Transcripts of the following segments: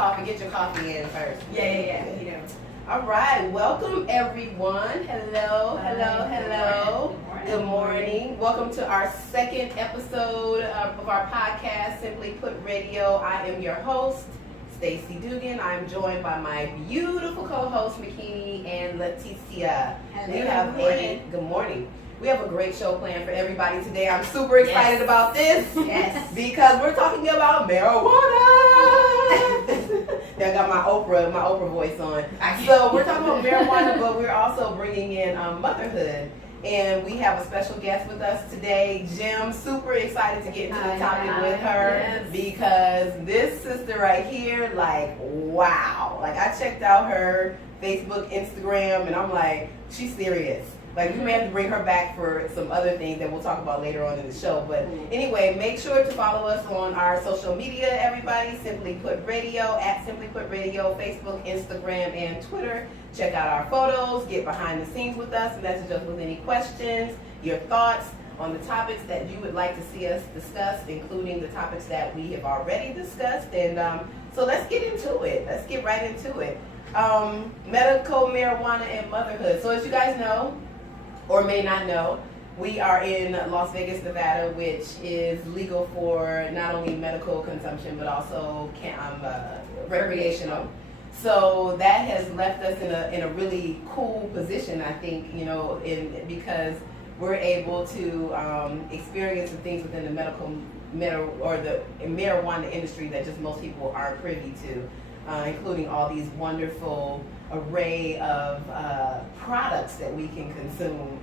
coffee. Get your coffee in first. Yeah. You know. All right. Welcome, everyone. Hello. Good morning. Welcome to our second episode of our podcast, Simply Put Radio. I am your host, Stacey Dugan. I'm joined by my beautiful co-host, McKinney and Leticia. Hello. Good morning. We have a great show planned for everybody today. I'm super excited about this. Yes. Because we're talking about marijuana. I got my Oprah voice on. So we're talking about marijuana, but we're also bringing in motherhood. And we have a special guest with us today, Jim. Super excited to get into the topic with her because this sister right here, like, wow. Like, I checked out her Facebook, Instagram, and I'm like, she's serious. Like, we may have to bring her back for some other things that we'll talk about later on in the show. But anyway, make sure to follow us on our social media, everybody. Simply Put Radio, at Simply Put Radio, Facebook, Instagram, and Twitter. Check out our photos, get behind the scenes with us, message us with any questions, your thoughts on the topics that you would like to see us discuss, including the topics that we have already discussed. And so let's get into it. Let's get right into it. Medical marijuana and motherhood. So as you guys know, or may not know, we are in Las Vegas, Nevada, which is legal for not only medical consumption but also recreational. So that has left us in a really cool position, I think, you know, because we're able to experience the things within the the marijuana industry that just most people aren't privy to, including all these wonderful array of products that we can consume.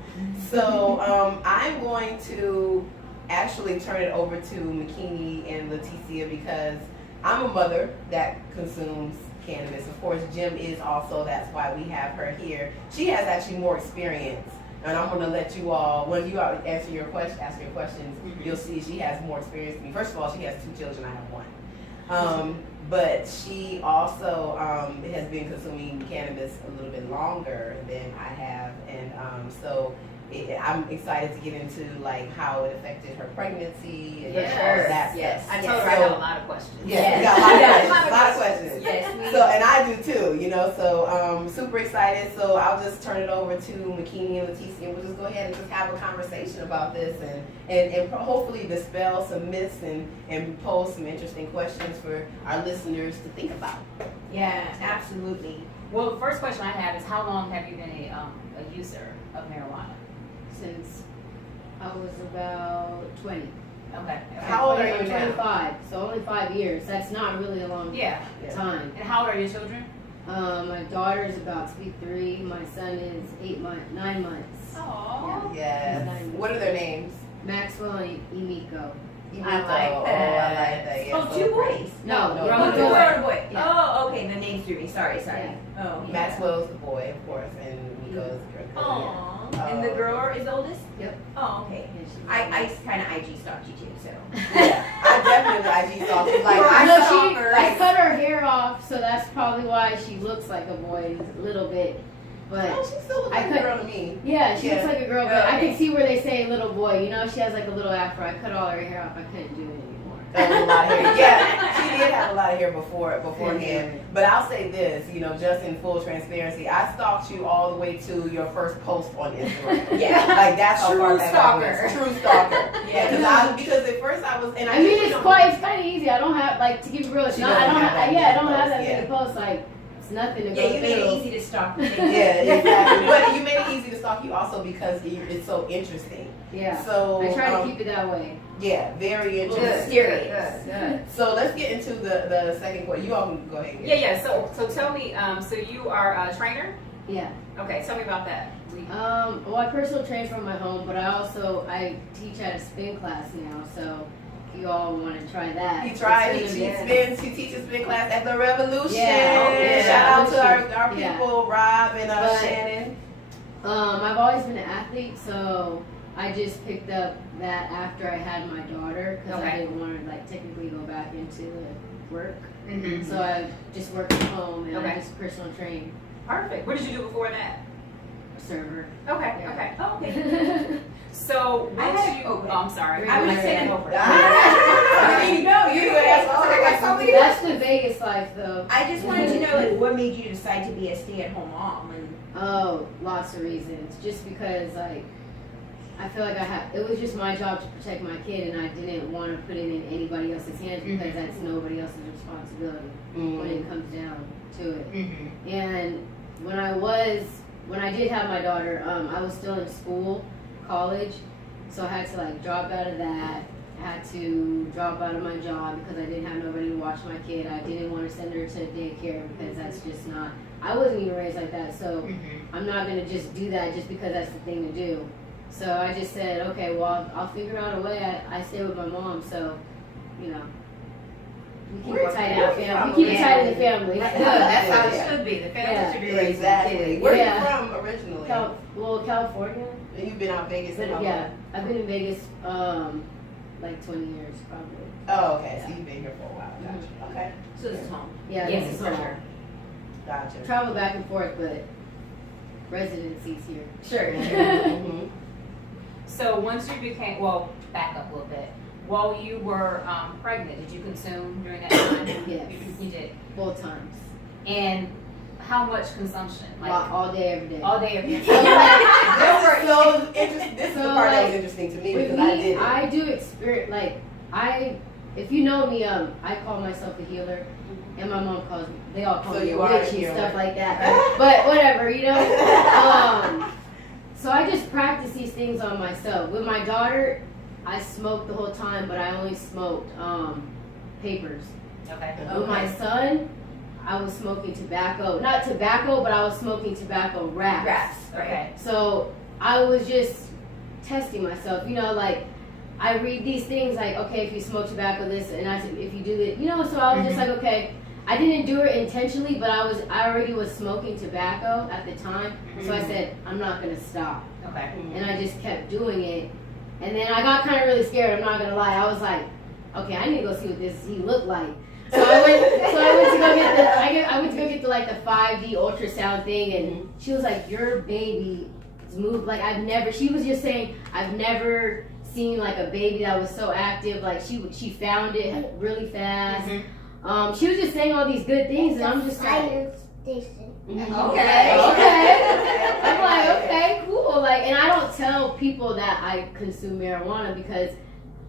So I'm going to actually turn it over to McKinney and Leticia because I'm a mother that consumes cannabis. Of course, Jim is also, that's why we have her here. She has actually more experience. And I'm going to let you all, when you ask your questions, you'll see she has more experience than me. First of all, she has 2 children, I have 1. But she also has been consuming cannabis a little bit longer than I have, and so I'm excited to get into like how it affected her pregnancy and all of that stuff. I told her I have a lot of questions. Yeah, we got a lot of questions. Yes, so, and I do too, you know. So super excited. So I'll just turn it over to McKinney and Leticia, and we'll just go ahead and just have a conversation about this and hopefully dispel some myths and pose some interesting questions for our listeners to think about. Yeah, absolutely. Well, the first question I have is, how long have you been a user of marijuana? Since I was about 20. Okay. How old are you now? 25, so only 5 years. That's not really a long time. And how old are your children? My daughter's about to be 3. My son is 9 months. Aww. Yes. What are their names? Maxwell and Emiko. I like that. Oh, I like that. Yeah, Oh, 2 boys? No, No, girl no, and no. boy. Girl and boy. Yeah. Oh, okay. The names threw me. Sorry. Yeah. Oh, yeah. Maxwell's the boy, of course, and Miko's the girl. Aww. And the girl is the oldest? Yep. Oh, okay. And she's I kind of IG stalked you too, so. Yeah, I definitely IG stalked her. Like, I cut her hair off, so that's probably why she looks like a boy a little bit. But oh, she still looks like a girl to me. yeah, she looks like a girl, but I Okay. can see where they say little boy. You know, she has like a little afro. I cut all her hair off. I couldn't do it anymore. That was a lot of hair. Yeah, she did have a lot of hair beforehand. But I'll say this, you know, just in full transparency, I stalked you all the way to your first post on Instagram. Yeah. Like that's how True far back stalker. I went. True stalker. Yeah. Because at first I was, and I mean, it's kind of easy. I don't have, like, to keep it real, it's She not, I doesn't don't have have, that I don't many have that posts, many posts, like, it's nothing to Yeah, go you made it through. easy to stalk. Yeah, exactly. But you made it easy to stalk you also because it's so interesting. Yeah, So I try to keep it that way. Yeah, very interesting. Mysterious. Good. So let's get into the second question. You all can go ahead. Yeah. So tell me, so you are a trainer? Yeah. Okay, tell me about that. Well, I personal train from my home, but I teach at a spin class now, so if you all want to try that. He tried. it's He gonna be- spins. He teaches spin class at the Revolution. Yeah. Shout out to our Yeah. people, Rob and But- Shannon. I've always been an athlete, so I just picked up that after I had my daughter because I didn't want to like technically go back into the work. Mm-hmm. So I just work at home and I Okay. just personal train. Perfect. What did you do before that? Server. Okay. Yeah. Okay. Oh, okay. So, I once had- you, okay. I'm sorry. I was Okay. saying, Go for it. You asked so many- That's the Vegas life, though. I just wanted to know, like, what made you decide to be a stay-at-home mom? And Oh, lots of reasons. Just because, like, I feel like it was just my job to protect my kid, and I didn't want to put it in anybody else's hands because that's nobody else's responsibility when it comes down to it. Mm-hmm. And when I did have my daughter, I was still in school, college, so I had to like drop out of that. I had to drop out of my job because I didn't have nobody to watch my kid. I didn't want to send her to daycare because that's just not. I wasn't even raised like that, so I'm not gonna just do that just because that's the thing to do. So I just said, okay, well, I'll figure out a way. I stay with my mom, so you know. We keep it tight in the family. We keep it tight in the family. Good. That's how it should be. The family should be raising Exactly. kids. Where Yeah. are you from originally? California. And you've been out Vegas But and all yeah, that? I've been in Vegas like 20 years probably. Oh, okay. So you've been here for a while. Gotcha. Okay. so this is home. Yeah, Yes, this is for home. sure. Gotcha. Travel back and forth, but residency's here. Sure. Mhm. So once you became, well, back up a little bit. While you were pregnant, did you consume during that time? Yes. You did. Full times. And how much consumption? All day, every day. all day, every day. This is so interesting. This is the So, part that was like, interesting to me With because I me, did it. I do experience, like, if you know me, I call myself a healer, and my mom calls me, they all call So me you a are a witch and healer. stuff like that. But whatever, you know? So I just practice these things on myself. With my daughter, I smoked the whole time, but I only smoked papers. Okay. With my son, I was smoking tobacco. Not tobacco, but I was smoking tobacco wraps. Wraps, right? Okay. So I was just testing myself. You know, like, I read these things like, okay, if you smoke tobacco, this, and if you do it, you know, so I was just like, okay, I didn't do it intentionally, but I already was smoking tobacco at the time. So I said, I'm not going to stop. Okay. And I just kept doing it. And then I got kind of really scared, I'm not going to lie. I was like, okay, I need to go see what he looked like. So I went to go get the like the 5D ultrasound thing, and she was like, your baby moved like she was just saying, I've never seen like a baby that was so active. Like she found it really fast. She was just saying all these good things, and I'm just like, Okay. I'm like, okay, cool. Like, and I don't tell people that I consume marijuana because,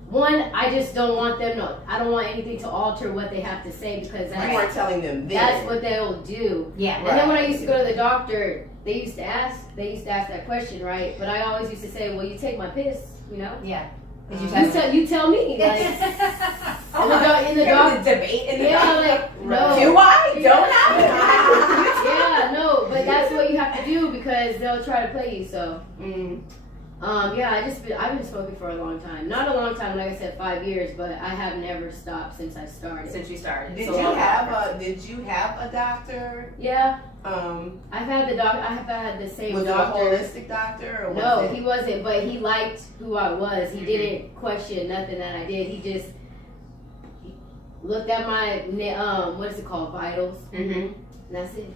one, I just don't want them to. I don't want anything to alter what they have to say because You weren't telling them this. that's what they'll do. Yeah. And then when I used to go to the doctor, they used to ask that question, right? But I always used to say, well, you take my piss, you know. Yeah. Did you You test you tell me, like, in the There was a doctor. debate in the Yeah, doctor. like, no. Do I? Don't I? Yeah, no, but that's what you have to do because they'll try to play you. So, yeah, I've been smoking for a long time. Not a long time, like I said, 5 years, but I have never stopped since I started. since you started? Did So you long. have a doctor? Yeah, Um, I have had the same was it a doctor. holistic doctor or was No, it? he wasn't, but he liked who I was. He didn't question nothing that I did. He just looked at my what is it called, vitals, and that's it.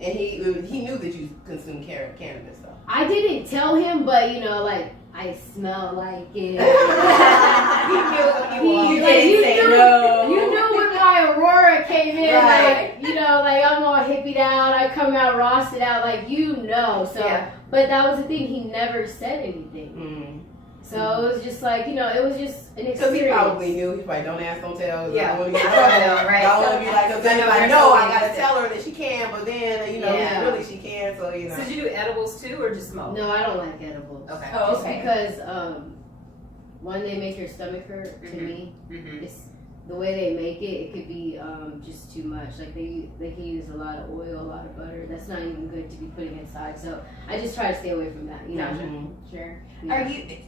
And he knew that you consumed cannabis though. I didn't tell him, but you know, like, I smell like it. You Like, didn't say no. You knew when my Aurora came in, Right. like, you know, like, I'm all hippied out, I come out roasted out, like, you know. So, Yeah. but that was the thing, he never said anything. So it was just like, you know, it was just an Because he experience. probably knew. He's like, don't ask, don't tell. Yeah. I don't want to get Don't in trouble. know, right? I don't want to be like, because then Don't like, know no, where I got to she's tell her that she can, but then, you know, Yeah. really she can, so, you know. So did you do edibles too, or just smoke? No, I don't like edibles. Okay. Oh, Just okay. because, one, they make your stomach hurt. To me, it's the way they make it. It could be just too much. Like they can use a lot of oil, a lot of butter. That's not even good to be putting inside. So I just try to stay away from that. You know. Gotcha. Sure.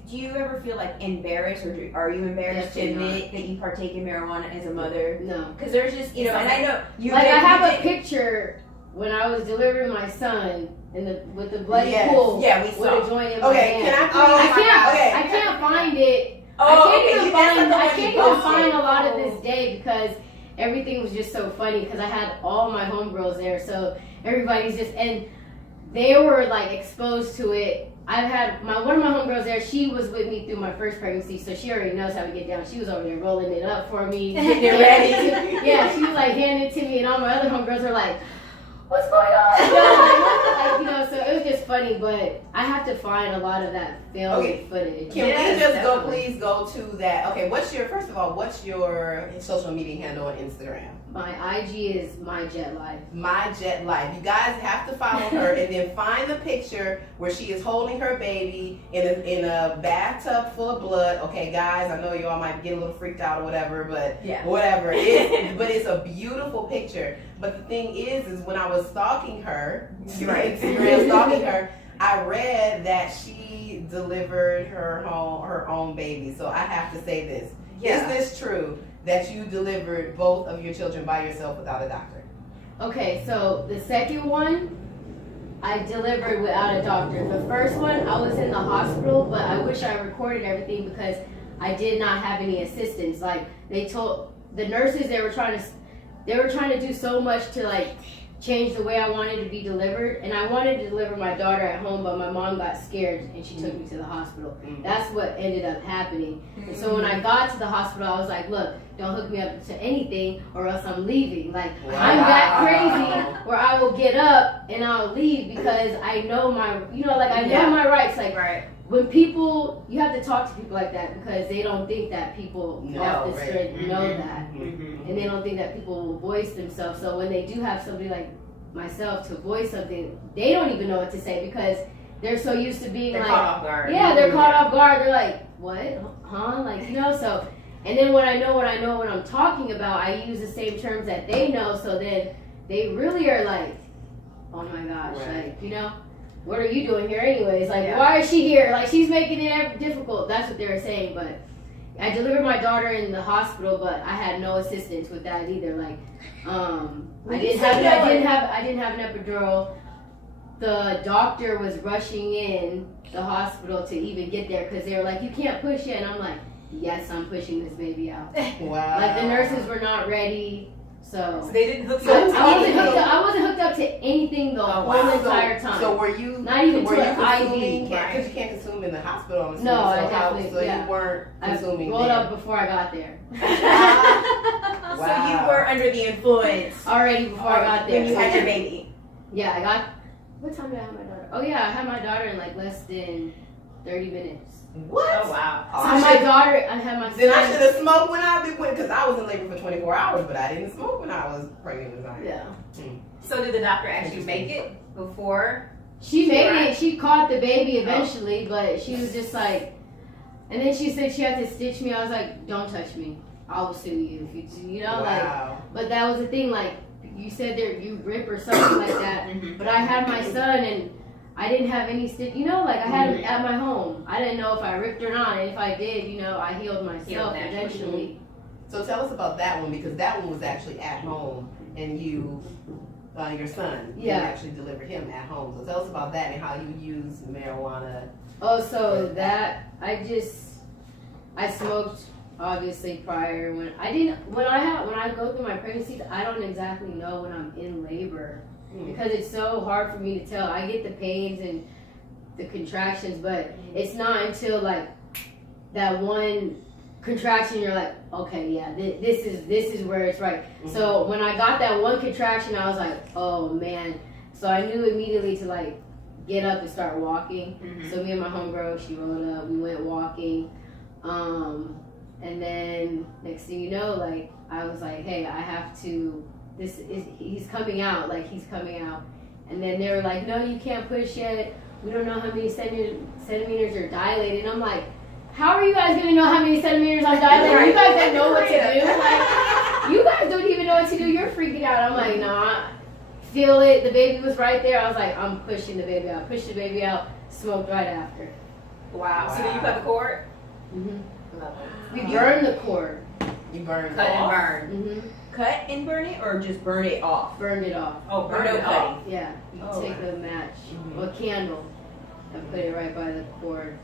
Do you ever feel like embarrassed, or are you embarrassed Definitely to admit that you partake in marijuana as a mother? No. Because there's just, you know, and I know you. Like, did- I you have a did- picture when I was delivering my son with the bloody Yes. pool. Yeah, we With saw. a joint in my Okay, hand. can I Oh, I please? can't. Okay. I can't find it. Oh, I can't okay, even you- that's find. not the I one you can't even posted. find a lot of this day because everything was just so funny because I had all my homegirls there, so everybody's just and they were like exposed to it I've had one of my homegirls there. She was with me through my first pregnancy, so she already knows how to get down. She was over there rolling it up for me, getting it ready. Yeah, she was like handing it to me, and all my other homegirls are like, "What's going on?" So it was just funny. But I have to find a lot of that film footage. Can we just please go to that? Okay, what's your social media handle on Instagram? My IG is My Jet Life. My Jet Life. You guys have to follow her and then find the picture where she is holding her baby in a bathtub full of blood. Okay, guys, I know you all might get a little freaked out or whatever, but whatever. But it's a beautiful picture. But the thing is when I was stalking her, I read that she delivered her own baby. So I have to say this. Is this true that you delivered both of your children by yourself without a doctor? Okay, so the second one, I delivered without a doctor. The first one, I was in the hospital, but I wish I recorded everything because I did not have any assistance. Like, they told the nurses they were trying to do so much to like change the way I wanted to be delivered, and I wanted to deliver my daughter at home, but my mom got scared and she took me to the hospital. That's what ended up happening. And so when I got to the hospital, I was like, look, don't hook me up to anything or else I'm leaving. Like, I'm that crazy where I will get up and I'll leave because I know my rights. Like, when people, you have to talk to people like that because they don't think that people off the street know that. And they don't think that people will voice themselves. So when they do have somebody like myself to voice something, they don't even know what to say because they're so used to being caught off guard. Yeah, they're caught off guard. They're like, what? Huh? Like, so, and then when I know what I'm talking about, I use the same terms that they know. So then they really are like, oh my gosh, like, what are you doing here anyways? Like, why is she here? Like, she's making it difficult. That's what they were saying. But I delivered my daughter in the hospital, but I had no assistance with that either. Like, I didn't have an epidural. The doctor was rushing in the hospital to even get there because they were like, you can't push it. And I'm like, yes, I'm pushing this baby out. Wow. Like, the nurses were not ready. So they didn't hook you up. I wasn't hooked up to anything the whole entire time. So were you not even to an IV? Because you can't consume in the hospital. No, I definitely. So you weren't consuming. I rolled up before I got there. So you were under the influence already before I got there. When you had your baby. Yeah, I got. What time did I have my daughter? Oh yeah, I had my daughter in like less than 30 minutes. What? Oh wow. So my daughter, I had my son. Then I should have smoked when I went because I was in labor for 24 hours, but I didn't smoke when I was pregnant with Zion. Yeah. So did the doctor actually make it before? She made it. She caught the baby eventually, but she was just like, and then she said she had to stitch me. I was like, don't touch me. I will sue you if you Wow. like. But that was the thing. Like you said, you rip or something like that. But I had my son and I didn't have any stitch. Like I had him at my home. I didn't know if I ripped or not. And if I did, I healed myself eventually. So tell us about that one because that one was actually at home and you. Your son, you actually delivered him at home. So tell us about that and how you use marijuana. Oh, so that I smoked obviously prior when I go through my pregnancies, I don't exactly know when I'm in labor because it's so hard for me to tell. I get the pains and the contractions, but it's not until like that one contraction you're like, okay, yeah, this is where it's right. So when I got that one contraction, I was like, oh man. So I knew immediately to like get up and start walking. So me and my homegirl, she rolled up, we went walking, and then next thing you know, like I was like, hey, I have to, he's coming out, and then they were like, no, you can't push yet, we don't know how many centimeters are dilated. And I'm like, how are you guys gonna know how many centimeters I'm dilated? You guys don't know what to do. Like, you guys don't even know what to do. You're freaking out. I'm like, nah. Feel it. The baby was right there. I was like, I'm pushing the baby out. Pushed the baby out. Smoked right after. Wow. So then you cut the cord? Love it. We burned the cord. You burned Cut it off? and burn. Cut and burn it, or just burn it off? Burned it off. Oh, burn it off. Yeah. You take a match or a candle and put it right by the cord.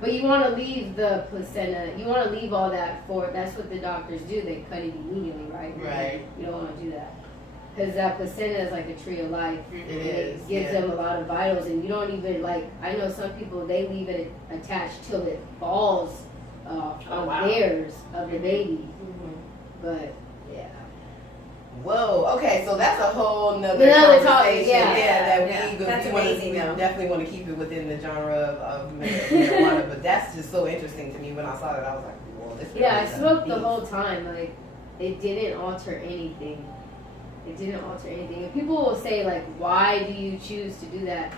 But you want to leave the placenta, you want to leave all that that's what the doctors do, they cut it immediately, right? Right. You don't want to do that. because that placenta is like a tree of life. It And is. it gives them a lot of vitals, and you don't even like. I know some people they leave it attached till it falls of theirs of the baby, but yeah. Whoa. Okay, so that's a whole nother Another conversation. topic, yeah. That That's we amazing, though. definitely want to keep it within the genre of marijuana. But that's just so interesting to me. When I saw that, I was like, "Whoa, this." Yeah, I really is a smoked the beast. whole time. Like, it didn't alter anything. It didn't alter anything. And people will say, like, why do you choose to do that?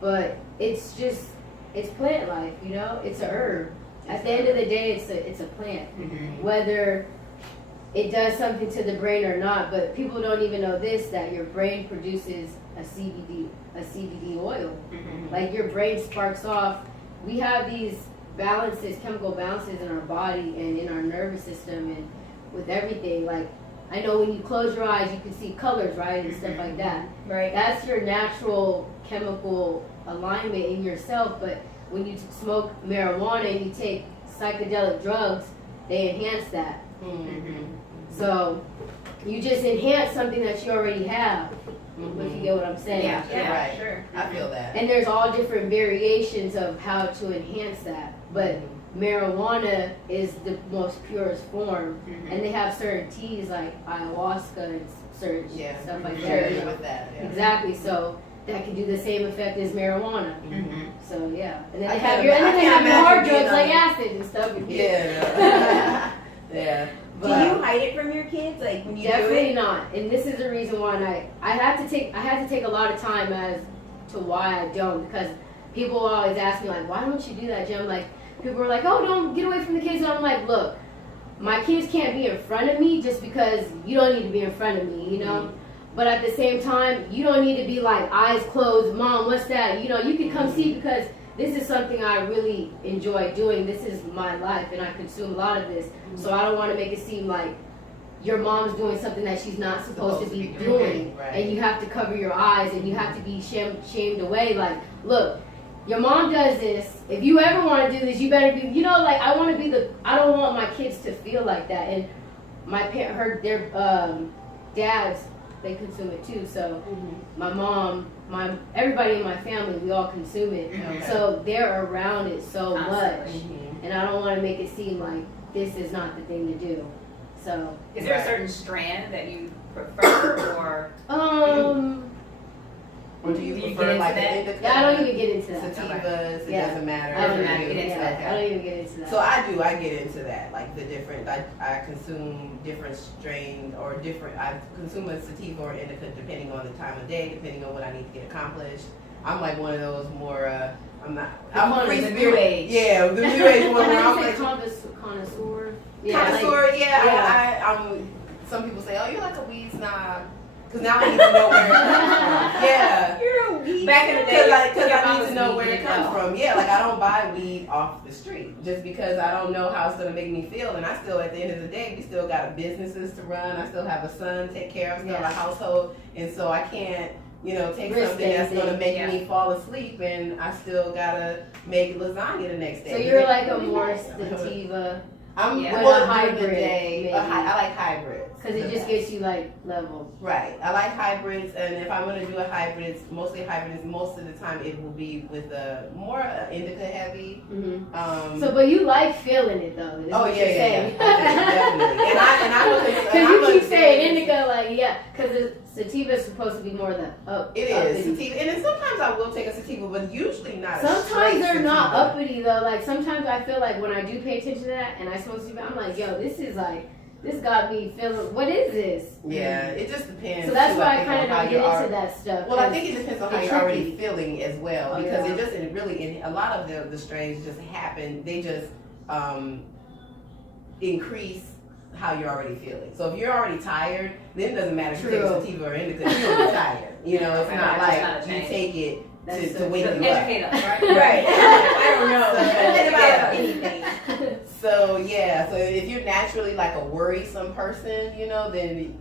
But it's just, it's plant life, you know? It's a herb. At the end of the day, it's a plant. Mhm. Whether it does something to the brain or not, but people don't even know this, that your brain produces a CBD oil. Like, your brain sparks off. We have these balances, chemical balances in our body and in our nervous system and with everything. Like, I know when you close your eyes, you can see colors, right, and stuff like that. Right. That's your natural chemical alignment in yourself. But when you smoke marijuana and you take psychedelic drugs, they enhance that. Mhm. So you just enhance something that you already have, if you get what I'm saying. Yeah, You're right. sure. I feel that. And there's all different variations of how to enhance that. But marijuana is the most purest form. And they have certain teas like ayahuasca and certain stuff like Sure, that. with that. Yeah. Exactly. So that can do the same effect as marijuana. Mhm. So yeah. And then I they can't have your, and then ima- they I have can't your hard imagine drugs being like acid and stuff. Yeah. Yeah. Do you hide it from your kids, like when you do Definitely it? not. And this is the reason why I had to take a lot of time as to why I don't, because people always ask me like, why don't you do that, Jim? Like, people are like, oh, don't get away from the kids. And I'm like, look, my kids can't be in front of me just because you don't need to be in front of me, you know? But at the same time, you don't need to be like eyes closed, Mom, what's that? You know, you can come see, because this is something I really enjoy doing. This is my life, and I consume a lot of this. So I don't want to make it seem like your mom's doing something that she's not supposed to be doing. Right. And you have to cover your eyes, and you have to be shamed away. Like, look, your mom does this. If you ever want to do this, you better be, you know, like, I want to be I don't want my kids to feel like that. And my their dads, they consume it too. So my mom, everybody in my family, we all consume it. Okay. So they're around it so much. Mhm. And I don't want to make it seem like this is not the thing to do. So, Is there a certain strand that you prefer, or Or do you Do you prefer get like into an that? indica? yeah, I don't even get into that. Sativas, it Yeah. doesn't matter. I don't Doesn't matter, even get into that. Okay. I don't even get into that. So I get into that, like the different, I consume different strains or I consume a sativa or indica depending on the time of day, depending on what I need to get accomplished. I'm like one of those more, I'm a free the new spirit. age. Yeah, the new age one where How I'm do you like, say connoisseur? connoisseur, yeah. I'm, some people say, oh, you're like a weed snob. Because now I need to know where it comes from. Yeah. You're a weed. Back in the day, Because your I mom need was to know weed, where you it comes know. from. Yeah, like I don't buy weed off the street just because I don't know how it's going to make me feel. And I still, at the end of the day, we still got businesses to run. I still have a son to take care of, still have a household. And so I can't, take Risk something that's going to make Yeah. me fall asleep and I still got to make lasagna the next day. So you're like a more sativa, I'm Yeah. well, With a during the hybrid, day, maybe. I like hybrids. because it just gets you like level. Right. I like hybrids, and if I'm going to do a hybrid, it's mostly hybrids. Most of the time, it will be with a more indica heavy. So, but you like feeling it though. Is Oh what yeah, you're saying. definitely. And I Because you keep saying indica, like because the sativa is supposed to be more the up. It is uppity. sativa, and then sometimes I will take a sativa, but usually not. A Sometimes straight they're not sativa. uppity though. Like sometimes I feel like when I do pay attention to that and I smoke sativa, I'm like, yo, this got me feeling. What is this? Yeah, it just depends. So that's too, why I think, kind on of how don't you get are. into that stuff. Well, I think it depends on how it's you're already tricky. feeling as well, Oh, because yeah. it doesn't really. In a lot of the strains just happen. They just increase how you're already feeling. So if you're already tired, then it doesn't matter if you take a True. sativa or indica. You're still tired. It's Okay, not that's like not a you change. take it That's to so wake So you up. educate us, right? Right. I don't know. Yeah. About anything. So yeah, so if you're naturally like a worrisome person, then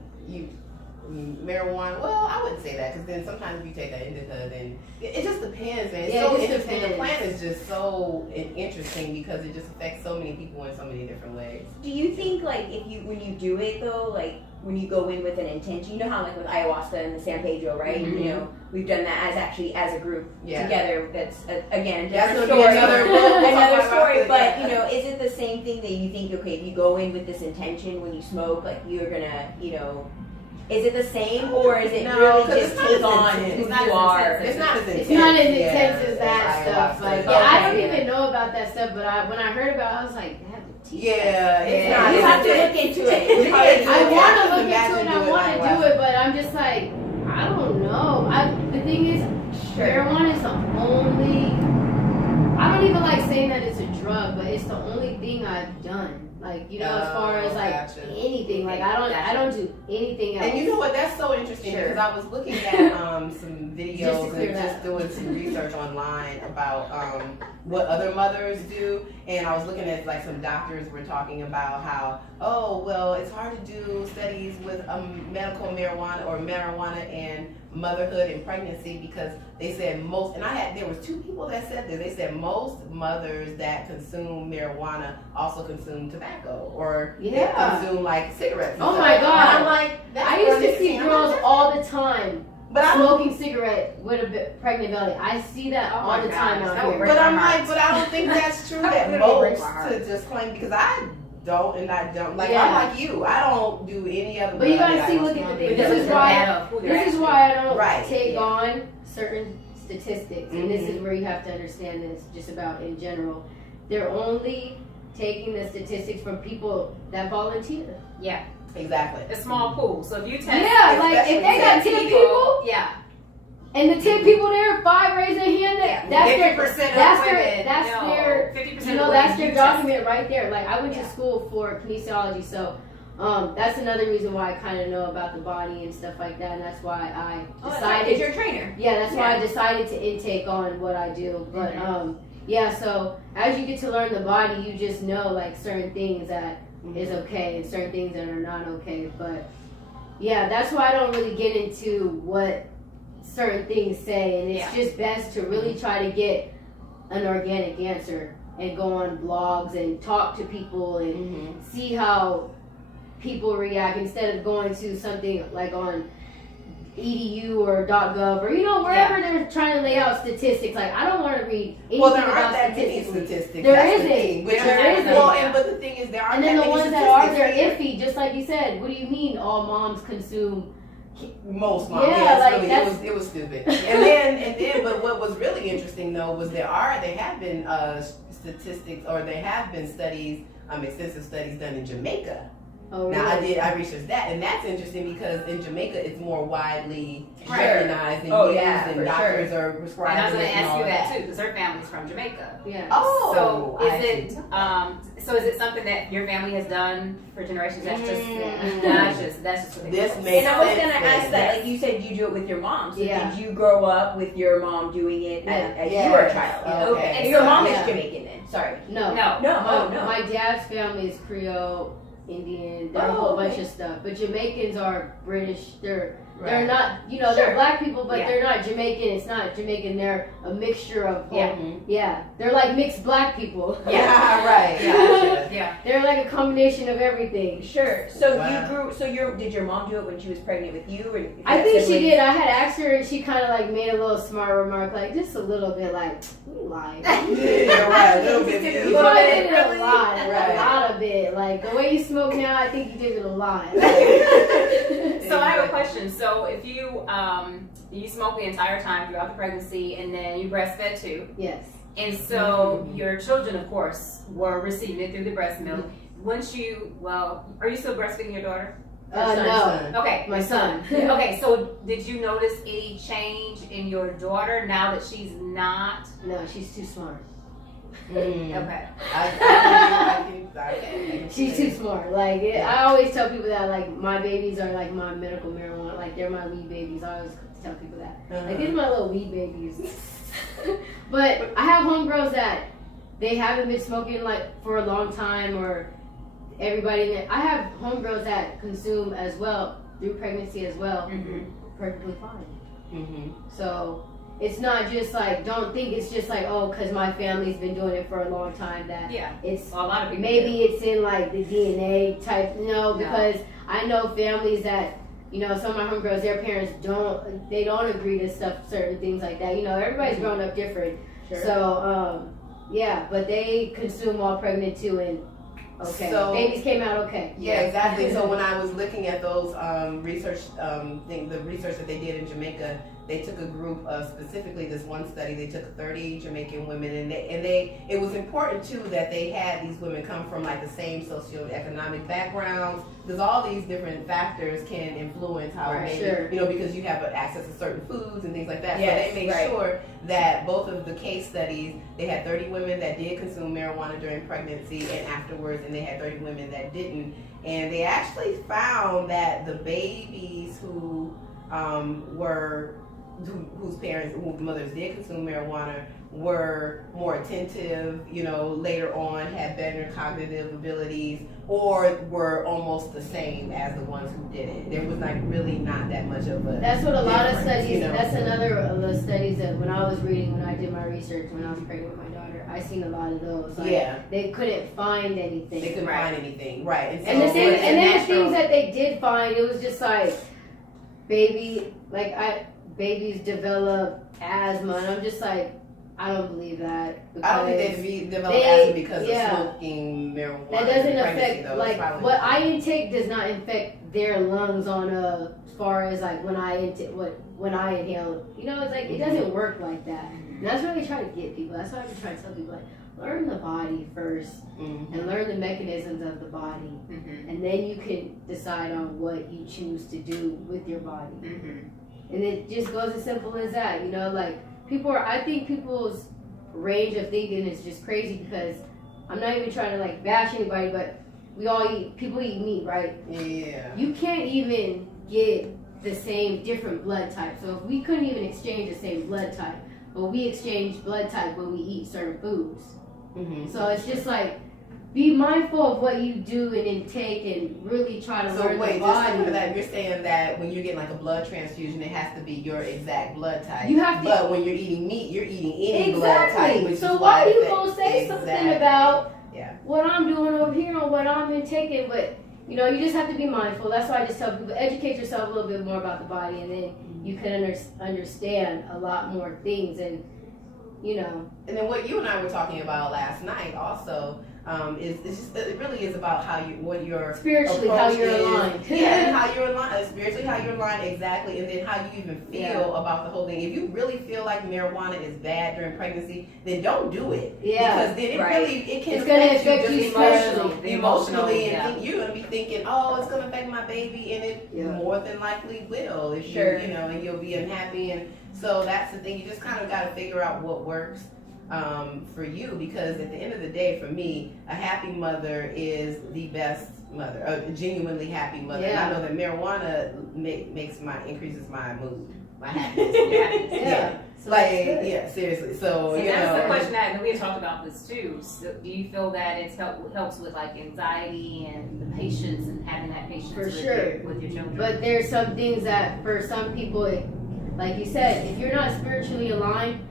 marijuana. Well, I wouldn't say that because then sometimes if you take an indica, then it just depends, man. It's Yeah, so it just interesting. The depends. plant is just so interesting because it just affects so many people in so many different ways. Do you think like when you do it though, like when you go in with an intention, you know how like with ayahuasca and the San Pedro, right? Mhm. You know, we've done that as a group together. That's again That's different gonna be story. another book. Another story, Yeah. but you know, is it the same thing that you think? Okay, if you go in with this intention when you smoke, like you're gonna, you know, is it the same or is it No, really 'cause just it's not take as on intense. who It's not you as are? intense. It's not as intense. It's not as yeah, intense as that stuff. Like, ayahuasca. yeah, I don't Okay. even know about that stuff, but when I heard about it, I was like, they have to teach that. Yeah, it's Yeah. not. You as have to intense. look into it. You You can't have I to- want to Yeah. look into it and I Imagine want to doing do it, but I'm just like, I don't know. The thing is, Sure. marijuana is the only, I don't even like saying that it's a drug, but it's the only thing I've done. Like, you know, as far as like Gotcha. anything, like I don't do anything else. And you know what? That's so interesting Sure. because I was looking at some videos clear and that just up. doing some research online about what other mothers do, and I was looking at like some doctors were talking about how it's hard to do studies with medical marijuana or marijuana and motherhood and pregnancy because they said there was two people that said this. They said most mothers that consume marijuana also consume tobacco or they Yeah. consume like cigarettes. and Oh stuff. my God. And I'm like, that's I used really to see interesting. girls all the time But I'm smoking cigarette with a pregnant belly. I see that Oh all my the time gosh, out that would here. break But I'm my heart. like, but I don't think that's true That that literally breaks most my heart. to just claim because I don't and I don't like Yeah. I'm like you. I don't do any other. But you drug gotta that see, I look don't at the smoke. thing. Because This it's is why- matter of who they're This is actually- why I don't Right, take yeah. on certain statistics, and this Mhm. is where you have to understand this just about in general. They're only taking the statistics from people that volunteer. Yeah, Exactly. a small pool. So if you test, Yeah, like if they got 10 people yeah, and the 10 people there, 5 raise their hand, yeah, that's their, 50% that's of their, women, that's no, their, 50% you know, of that's women their you test. document right there. Like I went Yeah. to school for kinesiology, so that's another reason why I kind of know about the body and stuff like that, and that's why I decided. Is your trainer? Yeah, that's why I Yeah. decided to intake on what I do. But Mhm. yeah, so as you get to learn the body, you just know like certain things that is okay and certain things that are not okay. But yeah, that's why I don't really get into what certain things say, and it's just best to really try to get an organic answer and go on blogs and talk to people and Mhm. see how people react instead of going to something like on edu or .gov or wherever they're trying to lay out statistics. Like I don't want to read anything Well, there about aren't that many statistics. statistics. There That's the isn't. thing. Which There is- isn't. Well, but the thing is, there aren't And then that the many ones that are, statistics they're either. iffy. Just like you said, what do you mean all moms consume? Most moms. Yeah, Yeah, like, really, that's- it was stupid. and then, but what was really interesting though was there have been statistics or there have been studies, extensive studies done in Jamaica. Oh, Now really? I researched that, and that's interesting because in Jamaica it's more widely Right. recognized and Oh, used, yeah, and for doctors are And I prescribing was going it to and ask all you that that. too, because her family's from Jamaica. Yeah. Oh, So I is see. it something that your family has done for generations? That's just Mm. that's just what they This do. makes And I was sense gonna then. ask that, like you said, you do it with your mom. So Yeah. did you grow up with your mom doing it as Yes. you were a child? Okay. And And your so- mom yeah. is Jamaican then. Sorry. No. No. No. My dad's family is Creole, Indian, they're a Oh, whole okay. bunch of stuff. But Jamaicans are British. They're Right. not, they're Sure. black people, but Yeah. they're not Jamaican. It's not Jamaican. They're a mixture of Yeah. yeah. They're like mixed black people. Yeah, right. Yeah. Yeah. They're like a combination of everything. Sure. So Wow. you grew. So did your mom do it when she was pregnant with you? Or if you I have think she siblings? did. I had asked her, and she kind of like made a little smart remark, like just a little bit, like you lying. Yeah, right. A little bit. You little probably bit, did it a really? lot, Right. a lot of it. Like the way you smoke now, I think you did it a lot. So I have a question. So if you you smoked the entire time throughout the pregnancy, and then you breastfed too, Yes. and so your children, of course, were receiving it through the breast milk. Once are you still breastfeeding your daughter? No, Okay, my son. Okay, so did you notice any change in your daughter now that she's not? No, she's too smart. Mm. Okay. I think She's too smart. Like I always tell people that like my babies are like my medical marijuana. Like they're my weed babies. I always tell people that. Like these are my little weed babies. But I have homegirls that they haven't been smoking like for a long time, or everybody. I have homegirls that consume as well through pregnancy as well, perfectly fine. Mm-hmm. So it's not just like, don't think it's just like, oh, because my family's been doing it for a long time that Yeah. it's Well, a lot of people maybe it's in like the DNA type. No, No. because I know families that, some of my homegirls, their parents don't agree to certain things like that. Everybody's grown up different. Sure. So, yeah, but they consume while pregnant too, and So- babies came out okay. Yeah, exactly. So when I was looking at those research the research that they did in Jamaica, they took a group of, specifically this one study, they took 30 Jamaican women, and it was important too that they had these women come from like the same socioeconomic backgrounds, because all these different factors can influence how Right. maybe, because you have access to certain foods and things like that. Yes, so they made right. sure that both of the case studies, they had 30 women that did consume marijuana during pregnancy and afterwards, and they had 30 women that didn't. And they actually found that the babies who whose parents, whose mothers did consume marijuana, were more attentive, later on had better cognitive abilities, or were almost the same as the ones who didn't. There was like really not that much of a That's what a lot of difference, studies, that's another of the studies that when I was reading, when I did my research, when I was pregnant with my daughter, I seen a lot of those. Like, yeah, they couldn't find anything. they couldn't find anything, right? So And the thing, it's and then the natural. things that they did find, it was just like, babies develop asthma, and I'm just like, I don't believe that. I don't think because they develop they- asthma because yeah. of smoking marijuana. that doesn't in pregnancy, affect, though. It's like, probably- what I intake does not affect their lungs on as far as like when I inhale. It's like, it doesn't work like that. And that's what we try to get people. That's why we try to tell people, like, learn the body first Mhm. and learn the mechanisms of the body. Mm-hmm. And then you can decide on what you choose to do with your body. And it just goes as simple as that, like I think people's range of thinking is just crazy, because I'm not even trying to like bash anybody, but people eat meat, right? Yeah. You can't even get the same different blood type. So if we couldn't even exchange the same blood type, but we exchange blood type when we eat certain foods. Mm-hmm. So it's just like, be mindful of what you do and intake, and really try to So learn wait, the just body. for that, you're saying that when you're getting like a blood transfusion, it has to be your exact blood type. You have to- But when you're eating meat, you're eating any blood type. Exactly. Which So is why it you affects- gonna say something Exactly. about Yeah. what I'm doing over here and what I'm intaking? But you just have to be mindful. That's why I just tell people, educate yourself a little bit more about the body, and then you can understand a lot more things. And And then what you and I were talking about last night also it really is about what your spiritually, how approach you're is. aligned. Yeah, and how you're aligned, spiritually how you're aligned, exactly, and then how you even feel Yeah. about the whole thing. If you really feel like marijuana is bad during pregnancy, then don't do it. Yeah. Because then it can It's gonna affect just you emotionally, emotionally, and yeah. you're gonna be thinking, oh, it's gonna affect my baby, and it Yeah. more than likely will if Sure. and you'll be unhappy, and so that's the thing. You just kind of got to figure out what works for you, because at the end of the day, for me, a happy mother is the best mother, a genuinely happy mother. Yeah. And I know that marijuana increases my mood, my happiness. Yeah. So Like, that's good. yeah, seriously. So, And you that's the know, question that we had talked about this too. So do you feel that it helps with like anxiety and the patience and having that patience For with, sure. with your children? But there's some things that for some people, like you said, if you're not spiritually aligned,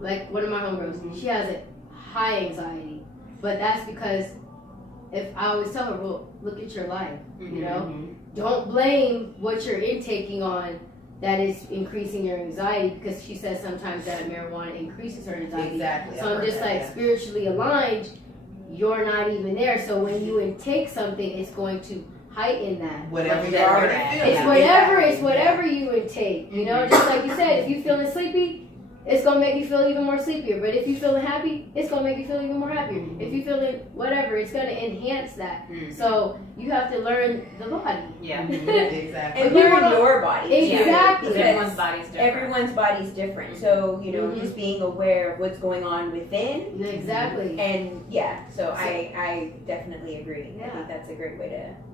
like one of my homegirls, she has a high anxiety, but that's because if I always tell her, well, look at your life, Mhm. don't blame what you're intaking on that is increasing your anxiety, because she says sometimes that marijuana increases her anxiety. Exactly. So I've I'm heard just that, like, yeah. spiritually aligned, you're not even there. So when you intake something, it's going to heighten that. Whatever Like you're that, already yeah. feeling. It's whatever you intake, just like you said, if you feeling sleepy, it's gonna make you feel even more sleepier. But if you feeling happy, it's gonna make you feel even more happier. If you feeling whatever, it's gonna enhance that. So you have to learn the body. Yeah. Exactly. And But learn learn your body. Exactly. Because everyone's body's different. Everyone's body's different. So, Mhm. just being aware of what's going on within. Exactly. And so I definitely agree. I Yeah. think that's a great way to.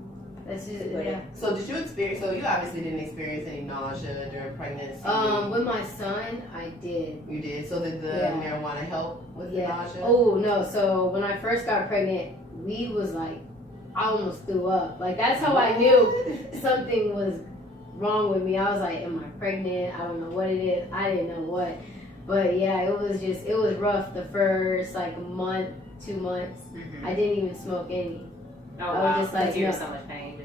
That's just, Put it. yeah. So did you experience? So you obviously didn't experience any nausea during pregnancy. With my son, I did. You did. So did the Yeah. marijuana help with the Yeah. nausea? Oh no! So when I first got pregnant, weed was like, I almost threw up. Like that's how I knew something was wrong with me. I was like, am I pregnant? I don't know what it is. I didn't know what. But yeah, it was rough the first like month, 2 months. I didn't even smoke any. Oh, I was wow. just like, Because you were no. so much pain.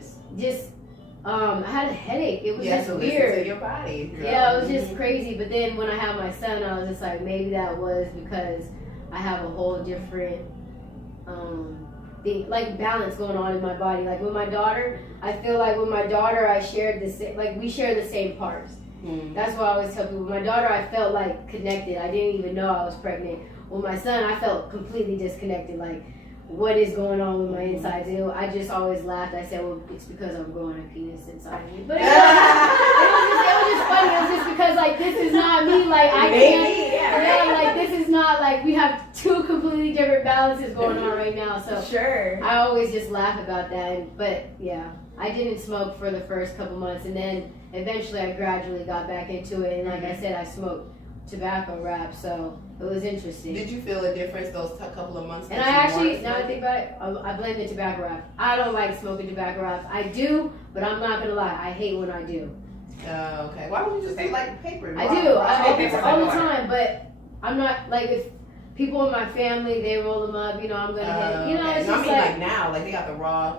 I had a headache. It was Yeah, just so listen weird. to your body. girl. Yeah, it was just crazy. But then when I had my son, I was just like, maybe that was because I have a whole different thing, like balance going on in my body. Like with my daughter, I feel like with my daughter, I shared the same, like we share the same parts. That's why I always tell people. With my daughter, I felt like connected. I didn't even know I was pregnant. With my son, I felt completely disconnected. Like, what is going on with my insides? And I just always laughed. I said, well, it's because I'm growing a penis inside of me. But it was just funny. It was just because, like, this is not me. Like, I can't. Yeah, like, this is not, like, we have two completely different balances going on right now. So Sure. I always just laugh about that. But, yeah, I didn't smoke for the first couple months. And then eventually I gradually got back into it. And like I said, I smoked tobacco wrap. So it was interesting. Did you feel a difference those couple of months? And that I you actually, weren't now I smoking? think about it, I blame the tobacco wrap. I don't like smoking tobacco wraps. I do, but I'm not gonna lie. I hate when I do. Okay. Why don't you just do like paper? I do. paper all the water. time, but I'm not, like, if people in my family, they roll them up, you know, I'm gonna hit, you know, okay. it's No, I just mean, like, like now, like they got the raw.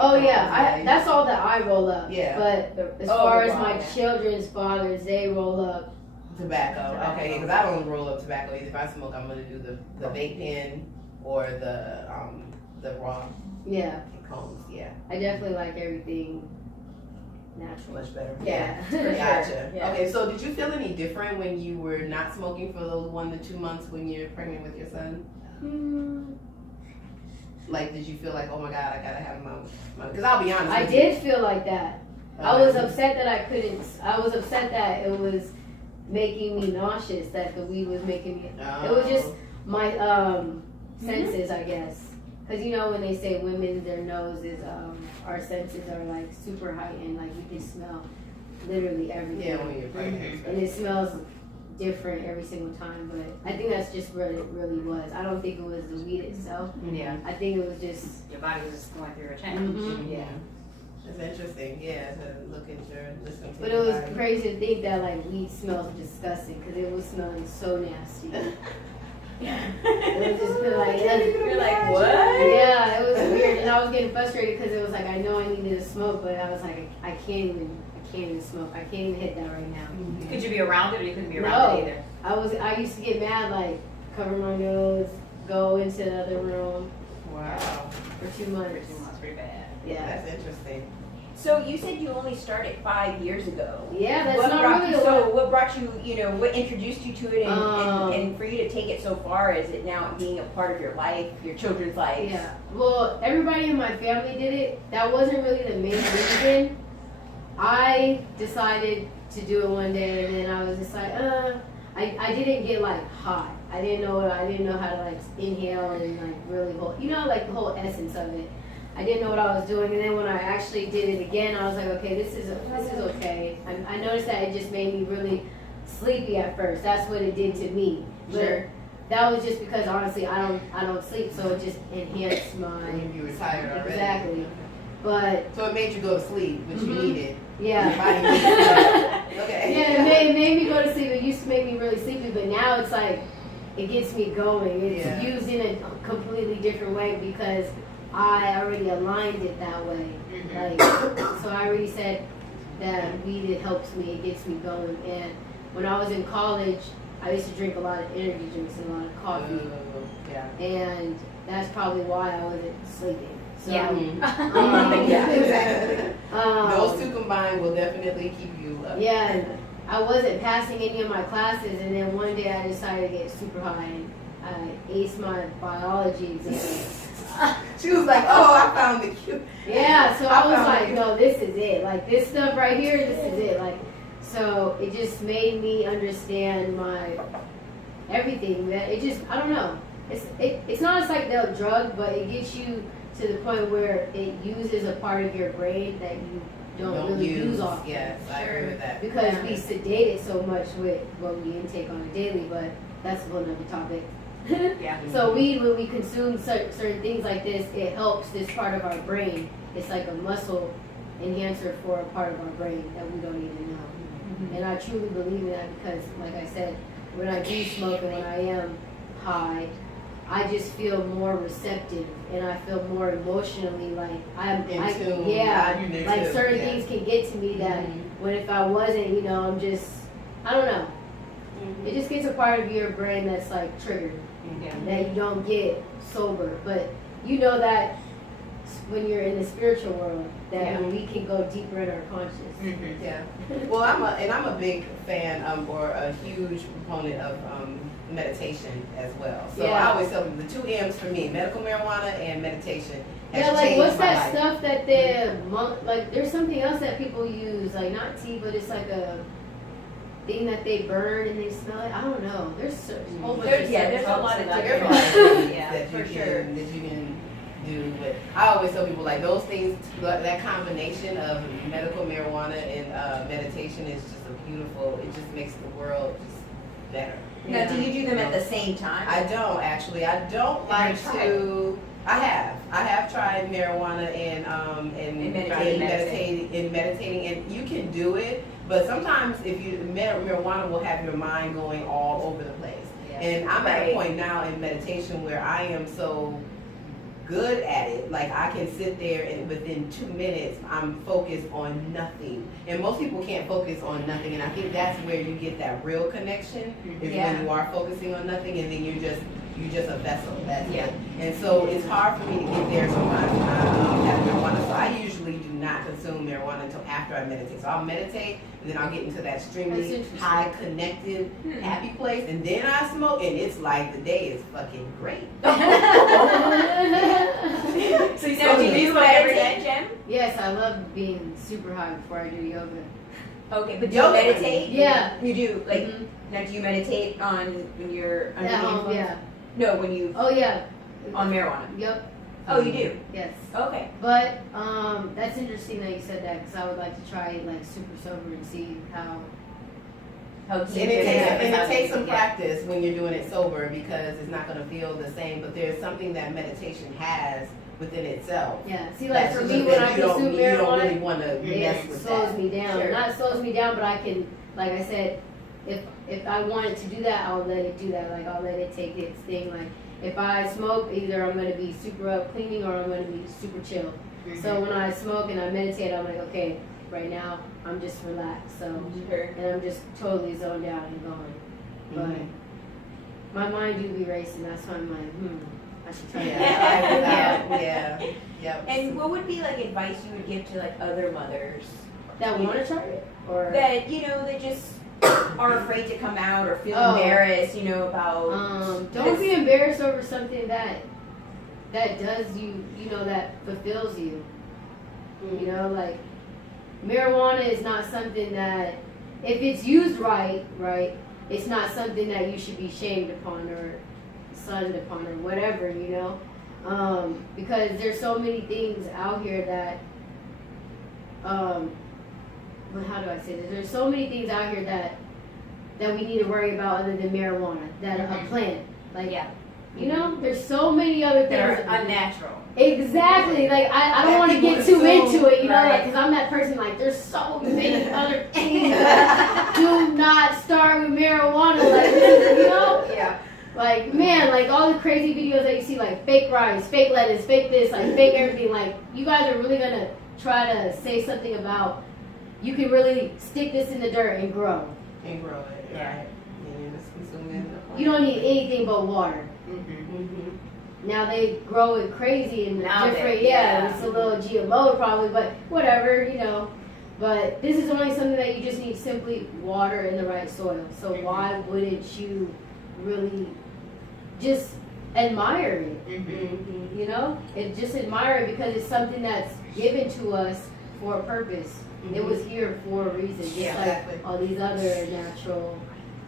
oh yeah, that's all that I roll up. Yeah. But as Oh, far the as raw, my yeah. children's fathers, they roll up. Tobacco. Okay, because I don't roll up tobacco either. If I smoke, I'm gonna do the vape pen or the raw Yeah, cones. Yeah, I definitely like everything natural. much better. Yeah, for sure. Gotcha. Yeah. Okay, so did you feel any different when you were not smoking for those 1 to 2 months when you're pregnant with your son? Like, did you feel like, oh my God, I gotta have my? Because I'll be honest. I with did feel like that. I was upset that I couldn't. I was upset that it was making me nauseous. That the weed was making me. It was just my senses, I guess. Because you know when they say women, their noses, our senses are like super heightened. Like we can smell literally everything. Yeah, when you're pregnant. And it smells different every single time. But I think that's just what it really was. I don't think it was the weed itself. Yeah. I think it was just. Your body was just going through a change. Mhm. Yeah. It's interesting, yeah, to look into and listen to. But it was crazy to think that like weed smells disgusting because it was smelling so nasty. It was just like You're like, what? yeah, it was weird, and I was getting frustrated because it was like I know I needed to smoke, but I was like I can't even smoke. I can't even hit that right now. Could you be around it or you couldn't be around it either? I used to get mad like cover my nose, go into the other room Wow, for 2 months. For 2 months, pretty bad. Yeah, that's interesting. So you said you only started 5 years ago. yeah, that's What not brought really you, a so lot. what brought you, what introduced you to it Um, and for you to take it so far? Is it now being a part of your life, your children's life? Yeah, well, everybody in my family did it. That wasn't really the main reason. I decided to do it one day, and then I was just like, I didn't get like hot. I didn't know how to like inhale and like really hold, like the whole essence of it. I didn't know what I was doing, and then when I actually did it again, I was like, okay, this is okay. I noticed that it just made me really sleepy at first. That's what it did to me. Sure. But that was just because honestly, I don't sleep, so it just enhanced my You were tired already. exactly. But So it made you go to sleep, which you Mhm. needed. Your yeah. body needed that. Okay. Yeah, it made me go to sleep. It used to make me really sleepy, but now it's like it gets me going. It's Yeah. used in a completely different way because I already aligned it that way. Like, so I already said that weed, it helps me, it gets me going. And when I was in college, I used to drink a lot of energy drinks and a lot of coffee, Yeah. and that's probably why I wasn't sleeping. So, Yeah. Yeah, exactly. um, Those two combined will definitely keep you up. Yeah, and I wasn't passing any of my classes, and then one day I decided to get super high, and I aced my biology exam. She was like, oh, I found the cute. Yeah, so I was found like, it. no, this is it. Like, this stuff right here, this is it. Like, so it just made me understand my everything. That it just, I don't know. It's not a psychedelic drug, but it gets you to the point where it uses a part of your brain that you don't really use often. Yes, I agree with that. Because we sedate it so much with what we intake on a daily, but that's a whole nother topic. Yeah. So weed, when we consume certain things like this, it helps this part of our brain. It's like a muscle enhancer for a part of our brain that we don't even know. And I truly believe in that because, like I said, when I do smoke and when I am high, I just feel more receptive and I feel more emotionally like In I tune. yeah, You do like too, certain yeah. things can get to me that Mhm. when if I wasn't, you know, I'm just, I don't know. It just gets a part of your brain that's like triggered Yeah. that you don't get sober. But you know that when you're in the spiritual world, that Yeah. we can go deeper in our conscious. Mhm. Yeah. Well, I'm a big fan or a huge proponent of meditation as well. So I Yeah. always tell people the two M's for me: medical marijuana and meditation. Has Yeah, like changed what's my that life. stuff that the monk, like there's something else that people use, like not tea, but it's like a thing that they burn and they smell it. I don't know. There's a whole bunch of There's a stuff lot of that There's a I lot of things Yeah, that you for sure. can do. But I always tell people like those things, that combination of medical marijuana and meditation is just a beautiful. It just makes the world just better. Now, do you do them at the same time? I don't actually. I don't like Have you tried? to. I have tried marijuana and meditating, and you can do it. But sometimes if you marijuana will have your mind going all over the place. Yeah. And I'm at a Right. point now in meditation where I am so good at it. Like I can sit there and within 2 minutes I'm focused on nothing. And most people can't focus on nothing. And I think that's where you get that real connection is Yeah. when you are focusing on nothing and then you're just a vessel. That's Yeah. it. And so it's hard for me to get there sometimes when I have marijuana. So I usually do not consume marijuana until after I meditate. So I'll meditate and then I'll get into that That's extremely interesting. high connected happy place and then I smoke and it's like the day is fucking great. So now, do you smoke every meditate, Jem? Yes, I love being super high before I do yoga. Okay, but do Yoga. you meditate? Yeah. You do, like, Mhm. now do you meditate on when you're under At the home, influence? yeah. No, when you, Oh yeah. on marijuana. Yep. Oh, you do? Yes. Okay. But that's interesting that you said that because I would like to try it like super sober and see how. How And deep it it takes, is. and it takes some Yeah. practice when you're doing it sober because it's not going to feel the same. But there's something that meditation has within itself. Yeah. See, like That's for just me, that when I you don't consume you don't marijuana, really want to mess it with slows that. me down. Sure. Not slows me down, but I can, like I said, if I wanted to do that, I'll let it do that. Like I'll let it take its thing. Like if I smoke, either I'm gonna be super up cleaning or I'm gonna be super chill. So when I smoke and I meditate, I'm like, okay, right now I'm just relaxed. So Sure. and I'm just totally zoned out and gone. But Mhm. my mind do be racing. That's why I'm like, I should try that. Yeah, try it out. Yeah. Yep. And what would be like advice you would give to like other mothers That want to try it or that, you know, they just are afraid to come out or feel Oh. embarrassed, you know, about don't be embarrassed over something that does you, you know, that fulfills you. You know, like marijuana is not something that, if it's used right, it's not something that you should be shamed upon or sunned upon or whatever, you know. Because there's so many things out here that, well, how do I say this? There's so many things out here that we need to worry about other than marijuana, that a plant, like Yeah. you know, there's so many other That things. are unnatural. Exactly. Like I don't That want to people get too assume, into it, you know, right. like because I'm that person. Like there's so many other things. Do not start with marijuana. Like this is, you know, Yeah. like man, like all the crazy videos that you see, like fake rice, fake lettuce, fake this, like fake everything. Like you guys are really gonna try to say something about you can really stick this in the dirt and grow. And grow it. Yeah. Right. And you're just consuming the You don't need anything but water. Mm-hmm. Now they grow it crazy and Now different, they- yeah, yeah. it's a little GMO probably, but whatever, you know. But this is only something that you just need simply water in the right soil. So why wouldn't you really just admire it? Mm-hmm. You know, and just admire it because it's something that's given to us for a purpose. It was here for a reason, just Yeah, like exactly. all these other natural.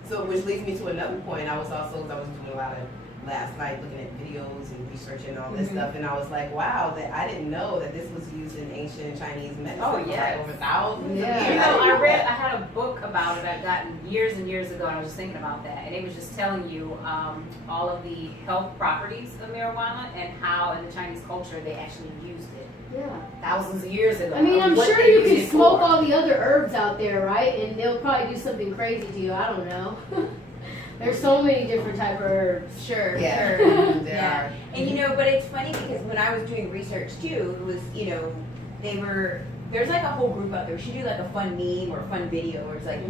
So, which leads me to another point. I was doing a lot of last night looking at videos and researching all this stuff, and I was like, wow, that I didn't know that this was used in ancient Chinese medicine. Oh, for, yes. like over thousands Yeah. of You years. know, didn't I that. had a book about it I've gotten years and years ago, and I was just thinking about that, and it was just telling you all of the health properties of marijuana and how in the Chinese culture they actually used it Yeah. thousands of years ago. I mean, I'm What sure they you used can it smoke for. all the other herbs out there, right? And they'll probably do something crazy to you. I don't know. There's so many different type of herbs. Sure, Yeah. sure. There Yeah. are. And but it's funny because when I was doing research too, it was, there's like a whole group out there. We should do like a fun meme or fun video where it's like,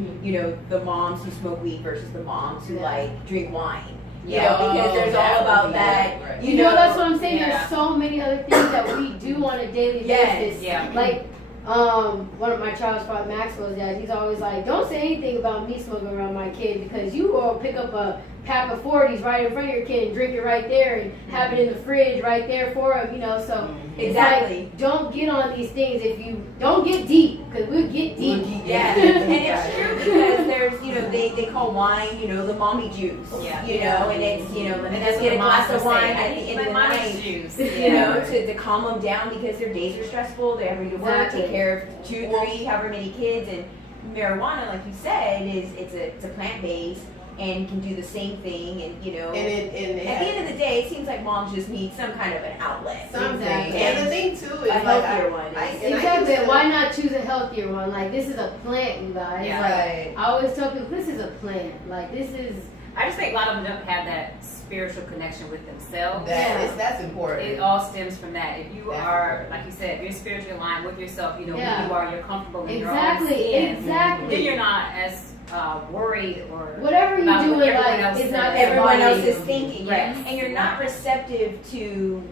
the moms who smoke weed versus the moms who like drink wine. Because there's all about that. Right. You know, that's what I'm saying. Yeah. There's so many other things that we do on a daily basis. Yeah. Like, one of my child's father, Maxwell's dad, he's always like, don't say anything about me smoking around my kid because you will pick up a pack of 40s right in front of your kid and drink it right there and have it in the fridge right there for him, so it's Exactly. like, don't get on these things if you don't get deep, because we'll get deep. Yeah, and it's true because there's, they call wine, the mommy juice. Yeah. And it's, let me just get a glass of wine at the end of the night. Juice. To calm them down because their days are stressful. They're having to work, Exactly. take care of 2, 3, however many kids. And marijuana, like you said, it's a plant based and can do the same thing. And And at the end of the day, it seems like moms just need some kind of an outlet. something. Exactly. And the thing too is A like healthier one. and I Exactly. used to- Why not choose a healthier one? Like, this is a plant, you guys. Yeah. Like, Right. I always tell people, this is a plant. Like, this is. I just think a lot of them don't have that spiritual connection with themselves. That's important. It all stems from that. If you That's are, important. like you said, if you're spiritually aligned with yourself, who Yeah. you are, you're comfortable in your own Exactly. skin, Exactly. then you're not as worried or Whatever you about do what in everyone life else is says. not Everyone else everybody. is thinking, Right. and you're not receptive to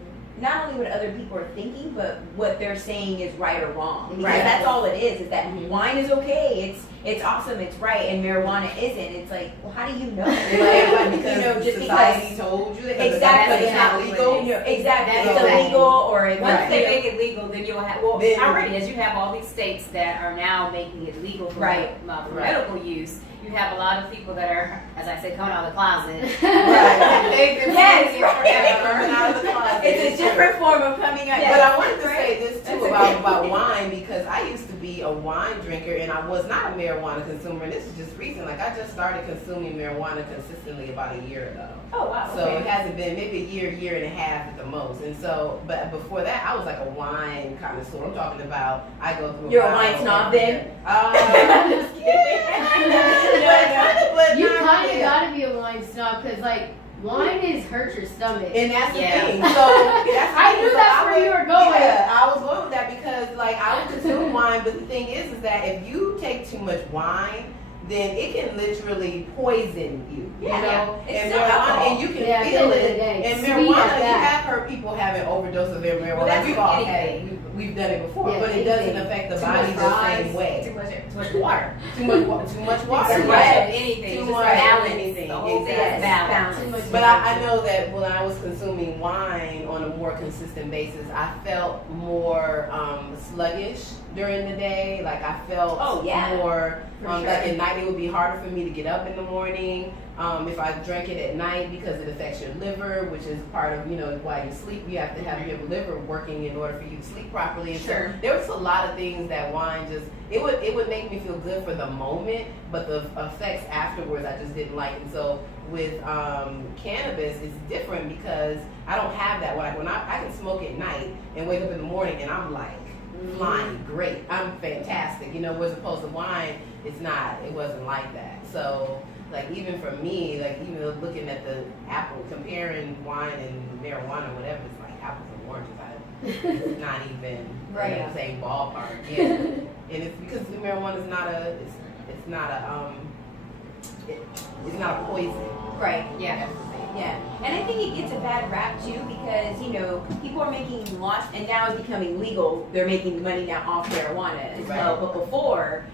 not only what other people are thinking, but what they're saying is right or wrong. Because Right. that's all it is that Mhm. wine is okay, it's awesome, it's right, and marijuana isn't. It's like, well, how do you know? Like, because just society because. told you that Exactly, it's not legal. Exactly, That's it's okay. illegal, or it's Once Right. they make it legal, then you'll have, well, Then- already, as you have all these states that are now making it legal for, Right. for Right. medical use, you have a lot of people that are, as I say, coming out of the closet. Right. They've been Yes, saying it right. forever, coming out of the closet. It's a different form of coming out. But I wanted to Right. say this too about wine because I used to be a wine drinker and I was not a marijuana consumer. And this is just recent. Like I just started consuming marijuana consistently about a year ago. Oh wow. So okay. it hasn't been maybe a year and a half at the most. And so, but before that, I was like a wine connoisseur. I'm talking about I go through. You're a bottle wine snob every then? year. I'm just kidding. But You not kind of really. gotta be a wine snob because, like, wine is hurt your stomach. And that's the Yeah. thing. So that's the I thing. knew So that's I where would- you were going. Yeah, I was going with that because like I would consume wine, but the thing is that if you take too much wine, then it can literally poison you. Yeah. You know, It's and still alcohol. and you can Yeah, at the feel end of it. the day, And sweet marijuana, as you that. have heard people having overdose of marijuana. Well, that's We've all with had it. anything. We've done it before, Yeah, but it doesn't anything. affect the Too body much the fries, same way. Too much water. Too much water. Too much right? of anything. Too Just much balance. anything. The whole thing Exactly. is balance. Too much But I know that when I was consuming wine on a more consistent basis, I felt more sluggish during the day. Like I felt Oh, yeah. more, For like sure. at night it would be harder for me to get up in the morning. If I drank it at night because it affects your liver, which is part of, while you sleep, you have to have your liver working in order for you to sleep properly. And Sure. so there was a lot of things that wine it would make me feel good for the moment, but the effects afterwards I just didn't like. And so with cannabis, it's different because I don't have that. When I can smoke at night and wake up in the morning and I'm like flying, great, I'm fantastic. Whereas opposed to wine, it wasn't like that. So like even for me, like even looking at the apple, comparing wine and marijuana, whatever, it's like apples and oranges. It's not even Right. in the same ballpark. Yeah. And it's because marijuana is not it's not a poison. Right. Yeah. Yeah, and I think it gets a bad rap too because people are making lots, and now it's becoming legal. They're making money now off marijuana as well. Right. But before,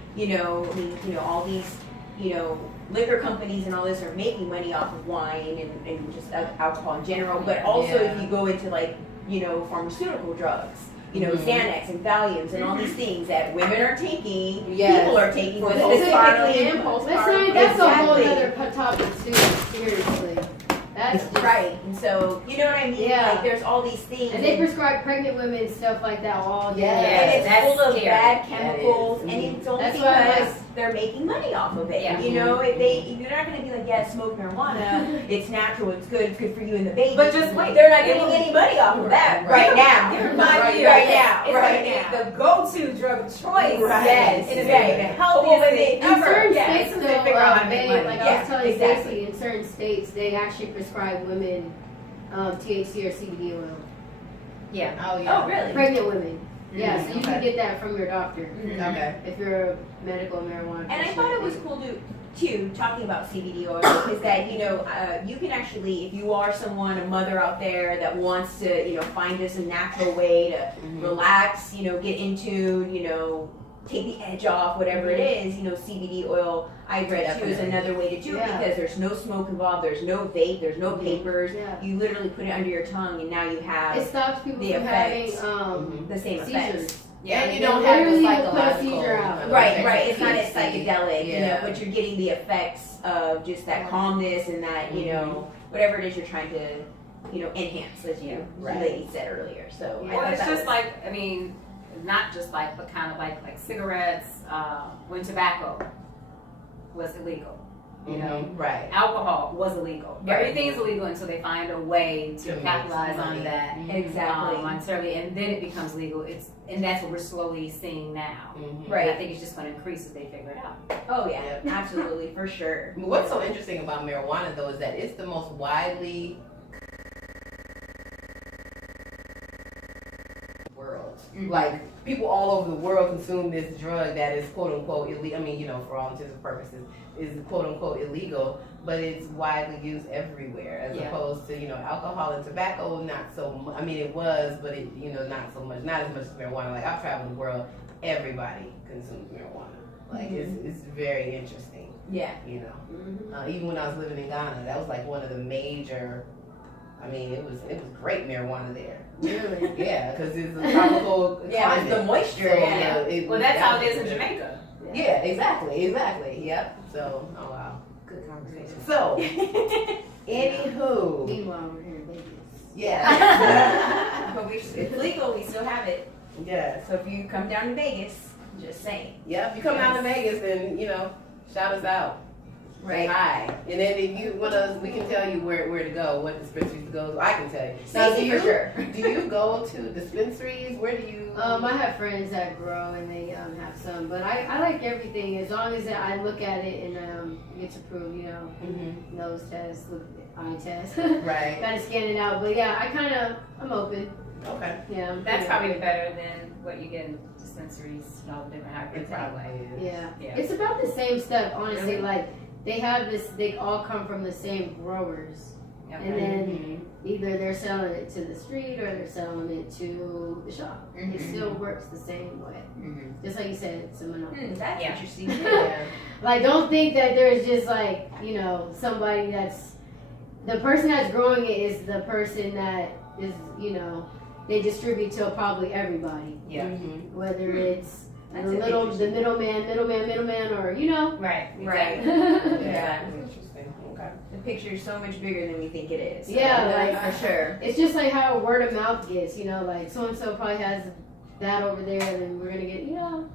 all these, liquor companies and all this are making money off of wine and just alcohol in general. But also, Yeah. if you go into pharmaceutical drugs. Mhm. Xanax and Valiums and all these things that women are taking, Yes. people are taking, For but postpartum specifically and postpartum. That's a whole Exactly. other topic too. Seriously, that's just, right. And so, you know what I mean? Yeah. Like, there's all these things. And they prescribe pregnant women stuff like that all day. Yeah. and it's that's full of scary. bad That chemicals, is. and it's only That's why, because like- they're making money off of it. Yeah. If you're not going to be like, yeah, smoke marijuana, it's natural, it's good for you and the baby. But just wait. They're not getting any money off of that right now. Give it Right 5 years. right now, It's right like now. the go-to drug of choice. Right. Yes, It is right. the healthiest thing In certain ever. states, makes them figure out how to make money. Like I Yeah, was telling exactly. Stacey, in certain states, they actually prescribe women THC or CBD oil. Yeah. Oh yeah. Oh, really? Pregnant women. Yeah, so you Okay. can get that from your doctor Okay. if you're a medical marijuana And I patient. thought it was cool too, talking about CBD oil, is that, you can actually, if you are someone, a mother out there that wants to, find just a natural way to relax, get into, take the edge off, whatever it is, CBD oil, I read too, is another way to do it Yeah. because there's no smoke involved, there's no vape, there's no papers. Yeah. You literally put it under your tongue and now you It have stops people the from effects. having the same seizures. effects. Yeah, and you They don't have the literally will put a psychological. seizure out. Right. It's not as THC. psychedelic, Yeah. but you're getting the effects of just that calmness and that, whatever it is you're trying to, enhance, as you Right. lady said earlier. So I Well, thought it's that just was- not just like, but kind of like cigarettes, when tobacco was illegal. You know, Right. alcohol was illegal. Right. Everything is illegal until they find a way to To make capitalize money. on that. Exactly. Monetarily, and then it becomes legal. And that's what we're slowly seeing now. Mhm. Right. And I think it's just going to increase as they figure it out. Oh yeah, absolutely, for sure. What's so interesting about marijuana though is that it's the most widely world. Like people all over the world consume this drug that is quote unquote illegal. I mean, for all intents and purposes, is quote unquote illegal, but it's widely used everywhere as Yeah. opposed to alcohol and tobacco. Not so. I mean, it was, but it not so much. Not as much as marijuana. Like I've traveled the world, everybody consumes marijuana. Like it's very interesting. Yeah. Even when I was living in Ghana, that was like one of the major. I mean, it was great marijuana there. Really? Yeah, because it's a tropical Yeah, climate. the moisture. So, Yeah. Well, that's how it is in was- Jamaica. Yeah, exactly. Yep. So, oh wow, Good conversation. so anywho, Meanwhile, we're here in Vegas. yeah, But it's legal. We still have it. yes, So if you come down to Vegas, just saying. yep. If you come down to Vegas, then shout us out. Say hi. And then if you want us, we can tell you where to go, what dispensaries to go to. I can tell you. Now, Stacey for sure. Do you go to dispensaries? Where do you? I have friends that grow and they have some, but I like everything as long as I look at it and get to prove, Mhm. nose test, eye test. Right. Gotta scan it out, but yeah, I'm open. Okay. Yeah, I'm That's pretty probably open. better than what you get in dispensaries and all the different hybrids It probably anyway. is. Yeah. Yeah. It's about the same stuff, honestly. Really? Like they have this, they all come from the same growers, Okay. and then Mhm. either they're selling it to the street or they're selling it to the shop. It Mhm. still works the same way. Just like you said, it's a monopoly. That's Yeah. interesting. Yeah. Like, don't think that there's just like, somebody that's, the person that's growing it is the person that is, they distribute to probably everybody. Yeah. Mhm. Whether it's That's the middleman, or, Right. Right. Yeah. Yeah. Interesting. Okay. The picture is so much bigger than we think it is. So, Yeah, like- for sure. It's just like how word of mouth gets, like so and so probably has that over there, and then we're gonna get,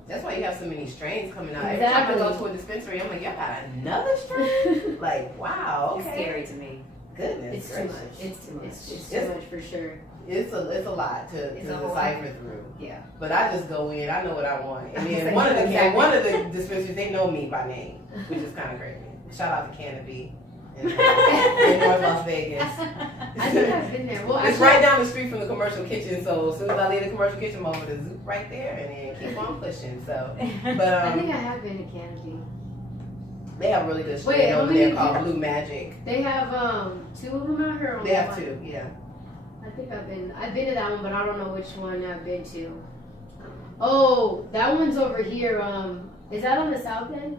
That's why you have so many strains coming out. Every time I go Exactly. to a dispensary, I'm like, y'all got another strain? Like, wow, It's okay. scary to me. Goodness It's too gracious. much. It's too much. It's too It's- much for sure. It's a lot to It's a whole decipher through. Yeah. But I just go in, I know what I want. And then Exactly. one of the dispensaries, they know me by name, which is kind of crazy. Shout out to Canopy in North Las Vegas. I think I've been there. Well, It's actually, right down the street from the commercial kitchen, so as soon as I leave the commercial kitchen, I'm over to zoop right there and then keep on pushing. So, but I think I have been to Canopy. they have really good Wait, strain how over many there do called you- Blue Magic. They have 2 of them out here. Or only They have one? 2, yeah. I think I've been to that one, but I don't know which one I've been to. Oh, that one's over here. Is that on the south end?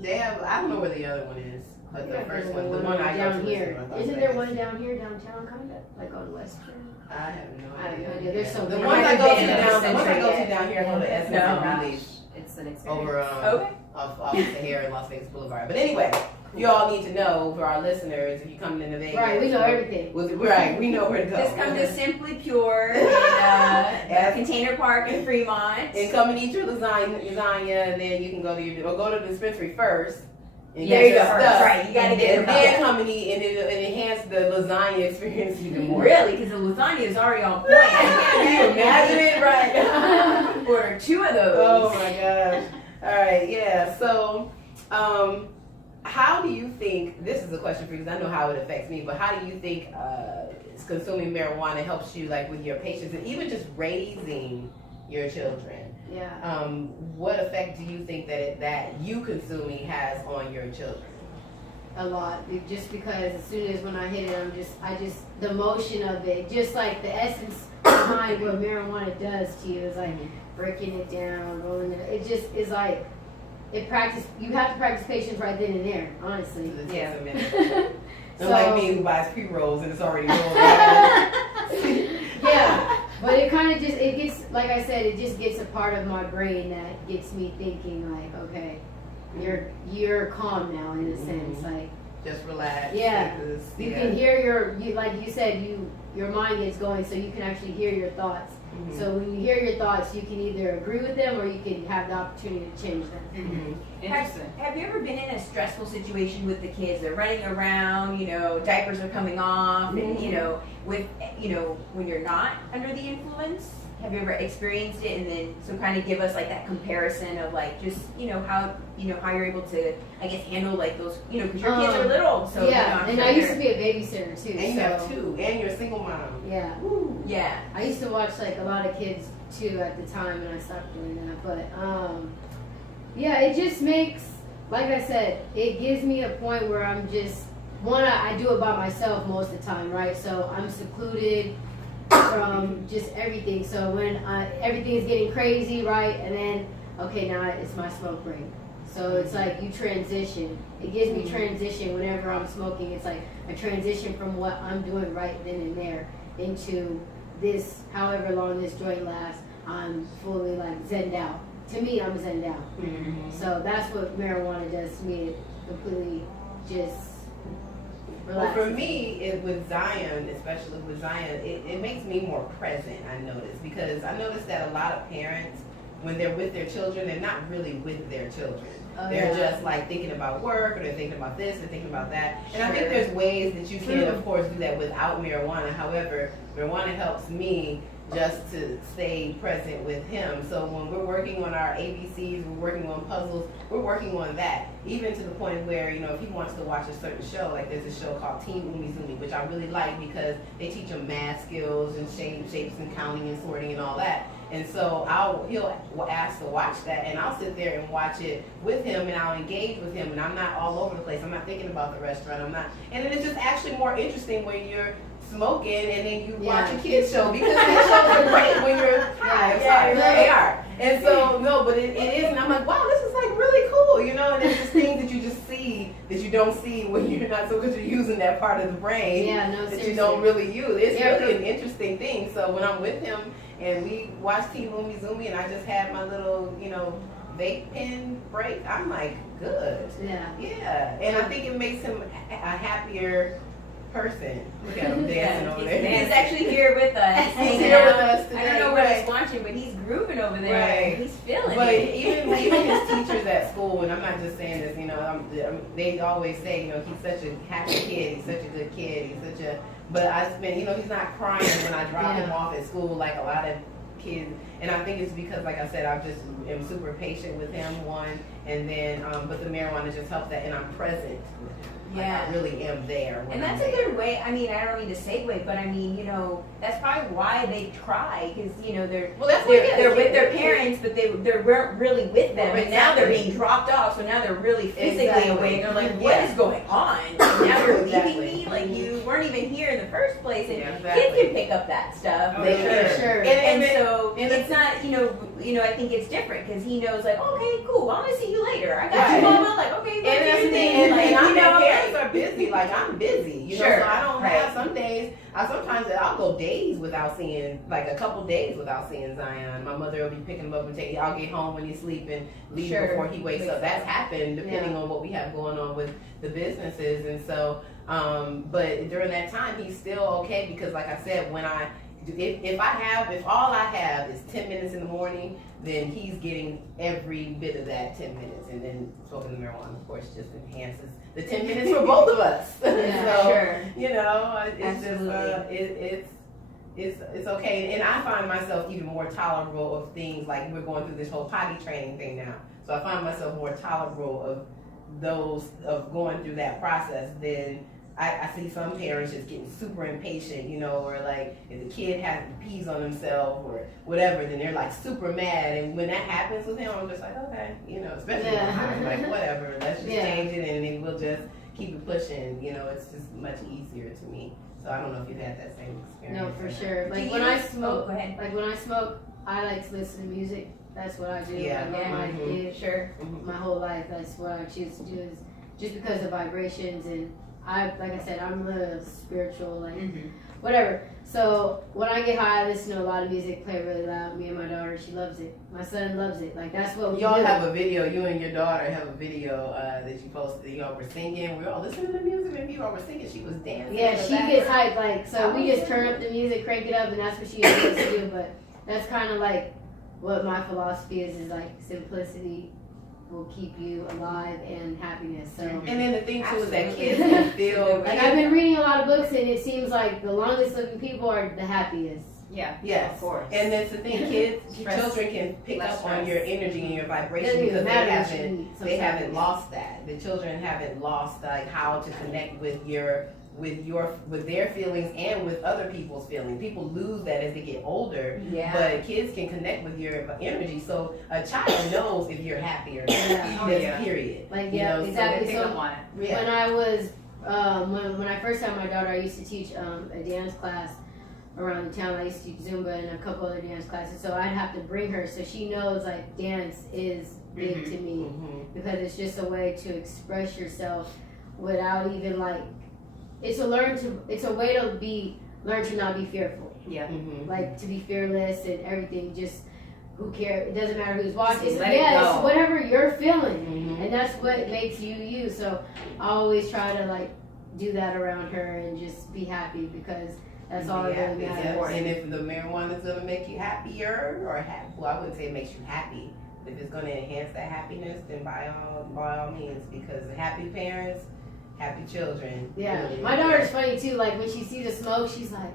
They have, I don't know where the other one is, but the Yeah, first there's one, the one I go down to here. is in Las Isn't there Vegas. one down here downtown, kind of like on Western? I have no I have idea. no idea. There's so The many. ones I I've go to been in down, the the ones I go century to down here, I go to Essence No. and Relief It's an experience. over Okay. off Sahara and Las Vegas Boulevard. But anyway, you all need to know for our listeners if you come into Vegas. Right, we know everything. Right, we know where to go. Just come to Simply Pure in Container Park in Fremont. And come and eat your lasagna, and then you can go to go to the dispensary first. And There get you your go. stuff, Right, you gotta get and it. then come and eat, and it'll enhance the lasagna experience even more. Really, because the lasagna is already on point. Can you imagine it? Right. Order 2 of those. Oh my gosh. All right, yeah. So How do you think, this is a question for you because I know how it affects me, but how do you think consuming marijuana helps you like with your patients and even just raising your children? Yeah. What effect do you think that you consuming has on your children? A lot, just because as soon as when I hit it, I just the motion of it, just like the essence behind what marijuana does to you is like breaking it down, rolling it. It just is like you have to practice patience right then and there, honestly. It Yeah. takes a minute. So, Like me who buys pre-rolls and it's already rolled out. yeah, but it kind of just it gets like I said, it just gets a part of my brain that gets me thinking like, okay, you're calm now in a sense, like Just relax. Yeah. take this, you can hear like you said, your mind gets going, so you can actually hear your thoughts. Mhm. So when you hear your thoughts, you can either agree with them or you can have the opportunity to change them. Mhm. Interesting. Have you ever been in a stressful situation with the kids? They're running around, diapers are coming off, and when you're not under the influence. Have you ever experienced it, and then so kind of give us like that comparison of like just how you're able to handle like those because your kids are little, so yeah, I'm and sure I used to they're- be a babysitter too. And you so, have two, and you're a single mom. Yeah, yeah. I used to watch like a lot of kids too at the time, and I stopped doing that. But yeah, it just makes, like I said, it gives me a point where I'm just I do it by myself most of the time, right? So I'm secluded from just everything. So when everything is getting crazy, right, and then okay, now it's my smoke break. So it's like you transition. It gives me transition whenever I'm smoking. It's like a transition from what I'm doing right then and there into this, however long this joint lasts. I'm fully like zenned out. To me, I'm zenned out. Mhm. So that's what marijuana does to me. It completely just Well, relaxes for me, with Zion, especially with Zion, it makes me more present, I notice. Because I notice that a lot of parents, when they're with their children, they're not really with their children. Oh, They're yeah. just like thinking about work, or they're thinking about this, or thinking about that. And I think Sure. there's ways that you can, True. of course, do that without marijuana. However, marijuana helps me just to stay present with him. So when we're working on our ABCs, we're working on puzzles, we're working on that. Even to the point where, if he wants to watch a certain show, like there's a show called Team Umizoomi, which I really like because they teach him math skills and shapes and counting and sorting and all that. And so he'll ask to watch that, and I'll sit there and watch it with him, and I'll engage with him, and I'm not all over the place. I'm not thinking about the restaurant. And then it's just actually more interesting when you're smoking and then you watch a kids show, because kids shows are great when you're high. I'm sorry, they are. And so but it is, and I'm like, wow, this is like really cool, and it's just things that you just see that you don't see when you're not, so because you're using that part of the brain Yeah, no, that seriously. you don't really use. It's Yeah, really an interesting thing. So when I'm with him and we watch Team Umizoomi and I just had my little, vape pen break, I'm like, good. Yeah. Yeah. And I think it makes him a happier person. Look at him dancing over there. He's actually here with us. He's hanging here with out. us I today. don't know what Right. he's watching, but he's grooving over there. Right. He's feeling But it. even his teachers at school, and I'm not just saying this, they always say, he's such a happy kid, he's such a good kid, he's such a, but I spend, he's not crying when I drop him off at school like a lot of kids. And I think it's because, like I said, I just am super patient with him, one, and then, but the marijuana just helps that, and I'm present. Like, Yeah. I really am there. When And that's I'm a there. good way. I mean, I don't mean to segue, but I mean, that's probably why they try, because they're Well, that's what it is. they're with their parents, but they weren't really with them, Well, and now they're exactly. being dropped off. So now they're really physically Exactly. away. They're like, "What is Yeah. going on? Now you're Exactly. leaving me? Like you weren't even here in the first place." And Yeah, kids exactly. can pick up that stuff. Oh, They yeah. can. Sure. And then- so and it's not, I think it's different because he knows, like, okay, cool, I'm gonna see you later. I got Right. you, mama. Like, okay, And that's the thing, and parents are busy. Like I'm busy, Sure, So I don't right. have some days. Sometimes I'll go days without seeing, like a couple days without seeing Zion. My mother will be picking him up and I'll get home when he's sleeping, leave Sure. before he wakes up. That's happened depending Yeah. on what we have going on with the businesses, and so. But during that time, he's still okay because, like I said, if all I have is 10 minutes in the morning, then he's getting every bit of that 10 minutes. And then smoking the marijuana, of course, just enhances the 10 minutes for both of us. Yeah, so, sure. it's just, it's okay. And I find myself even more tolerable of things like we're going through this whole potty training thing now. So I find myself more tolerable of those of going through that process, then I see some parents just getting super impatient, you know, or like if the kid has pees on themselves or whatever, then they're like super mad. And when that happens with him, I'm just like, okay, you know, especially when I'm like, whatever, let's just change it and then we'll just keep it pushing. You know, it's just much easier to me. So I don't know if you've had that same experience. No, for sure. Like when I smoke, I like to listen to music. That's what I do. Yeah. I did Sure. my whole life. That's what I choose to do is just because of vibrations and like I said, I'm a little spiritual, like whatever. So when I get high, I listen to a lot of music, play really loud. Me and my daughter, she loves it. My son loves it. Like that's what we Y'all do. have a video. You and your daughter have a video that you posted. Y'all were singing. We were all listening to music, and y'all were singing. She was dancing. Yeah, she gets hyped. Like so, we just turn up the music, crank it up, and that's what she loves to do. But that's kind of like what my philosophy is like simplicity will keep you alive and happiness. So. And then the thing too is that kids can feel. Like I've been reading a lot of books, and it seems like the longest living people are the happiest. Yeah. Yes. Of course. And that's the thing, children can pick up on your energy and your vibration Doesn't because even matter they haven't lost that. The children haven't lost like how to connect with their feelings and with other people's feelings. People lose that as they get older. Yeah. But kids can connect with your energy. So a child knows if you're happy or not. Yeah. Period. Like You know, exactly. They pick up on it. Yeah. When I was when I first had my daughter, I used to teach a dance class around the town. I used to teach Zumba and a couple other dance classes. So I'd have to bring her so she knows like dance is big to me because it's just a way to express yourself without even like it's a way to learn to not be fearful. Yeah. Like to be fearless and everything. Just who cares? It doesn't matter who's watching. Just let it go. It's whatever you're feeling, and that's what makes you you. So I always try to like do that around her and just be happy because that's all that really matters. And if the marijuana is going to make you happier or happy, well, I wouldn't say it makes you happy. But if it's going to enhance that happiness, then by all means, because happy parents, happy children. Yeah, really, my daughter's funny too. Like when she sees the smoke, she's like,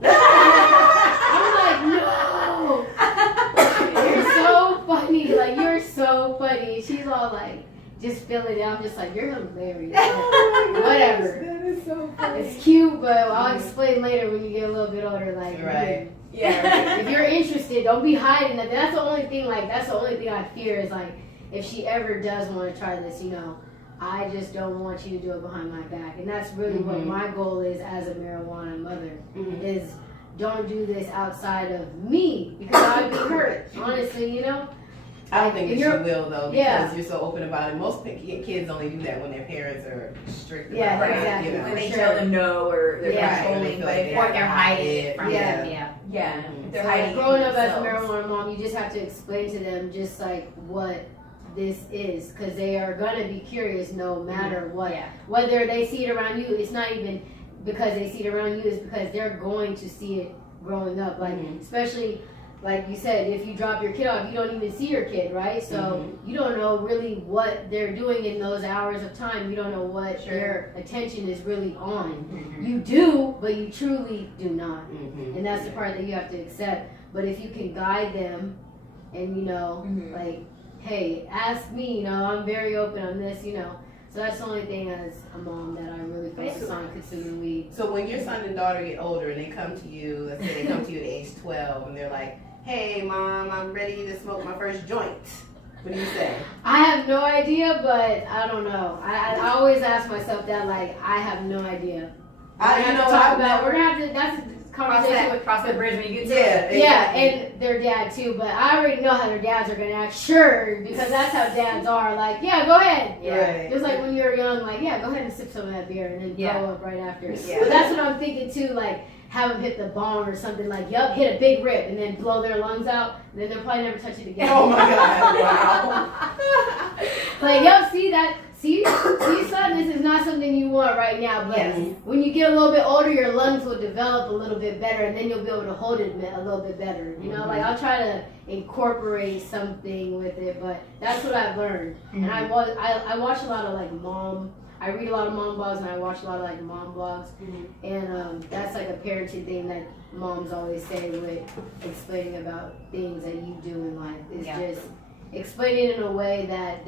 I'm like, no, you're so funny. Like you're so funny. She's all like, just feeling it. I'm just like, you're hilarious. Like, whatever. That is so funny. It's cute, but I'll explain later when you get a little bit older. Like, Right. Yeah. if you're interested, don't be hiding that. That's the only thing. Like, that's the only thing I fear is like, if she ever does want to try this, you know. I just don't want you to do it behind my back. And that's really what my goal is as a marijuana mother, is don't do this outside of me because I'd be hurt, honestly, you know? I don't think that you will, though, because Yeah. you're so open about it. Most kids only do that when their parents are strict about Yeah, it. exactly. You know? When they For tell sure. them no or they're Yeah. controlling, Right. but if Or they're hiding it from Yeah. them. Yeah. yeah, if they're So, hiding like, growing it up as a themselves. marijuana mom, you just have to explain to them just like what this is because they are going to be curious no matter what. Yeah. Whether they see it around you, it's not even because they see it around you, it's because they're going to see it growing up. Like, especially, like you said, if you drop your kid off, you don't even see your kid, right? So you don't know really what they're doing in those hours of time. You don't know what their attention is really on. You do, but you truly do not. And that's the part that you have to accept. But if you can guide them and, you know, like, hey, ask me, you know, I'm very open on this, you know. So that's the only thing as a mom that I really focus on consuming weed. So when your son and daughter get older and they come to you, let's say they come to you at age 12 and they're like, hey, Mom, I'm ready to smoke my first joint. What do you say? I have no idea, but I don't know. I always ask myself that, like, I have no idea. We're gonna have to, that's a conversation Cross that bridge when you get to it. Yeah, and their dad too, but I already know how their dads are gonna act, sure, because that's how dads are, like, yeah, go ahead. Right. Just like when you were young, like, yeah, go ahead and sip some of that beer and then throw up right after. Yeah. But that's what I'm thinking too, like, have them hit the bong or something, like, yup, hit a big rip and then blow their lungs out, and then they'll probably never touch it again. Oh my God, wow. Like, yup, see, son, this is not something you want right now, but when you get a little bit older, your lungs will develop a little bit better, and then you'll be able to hold it a little bit better. You know, like, I'll try to incorporate something with it, but that's what I've learned. And I watch a lot of, like, I read a lot of mom blogs, and I watch a lot of, like, mom blogs, and that's, like, a parenting thing that moms always say with explaining about things that you do in life. It's just, explain it in a way that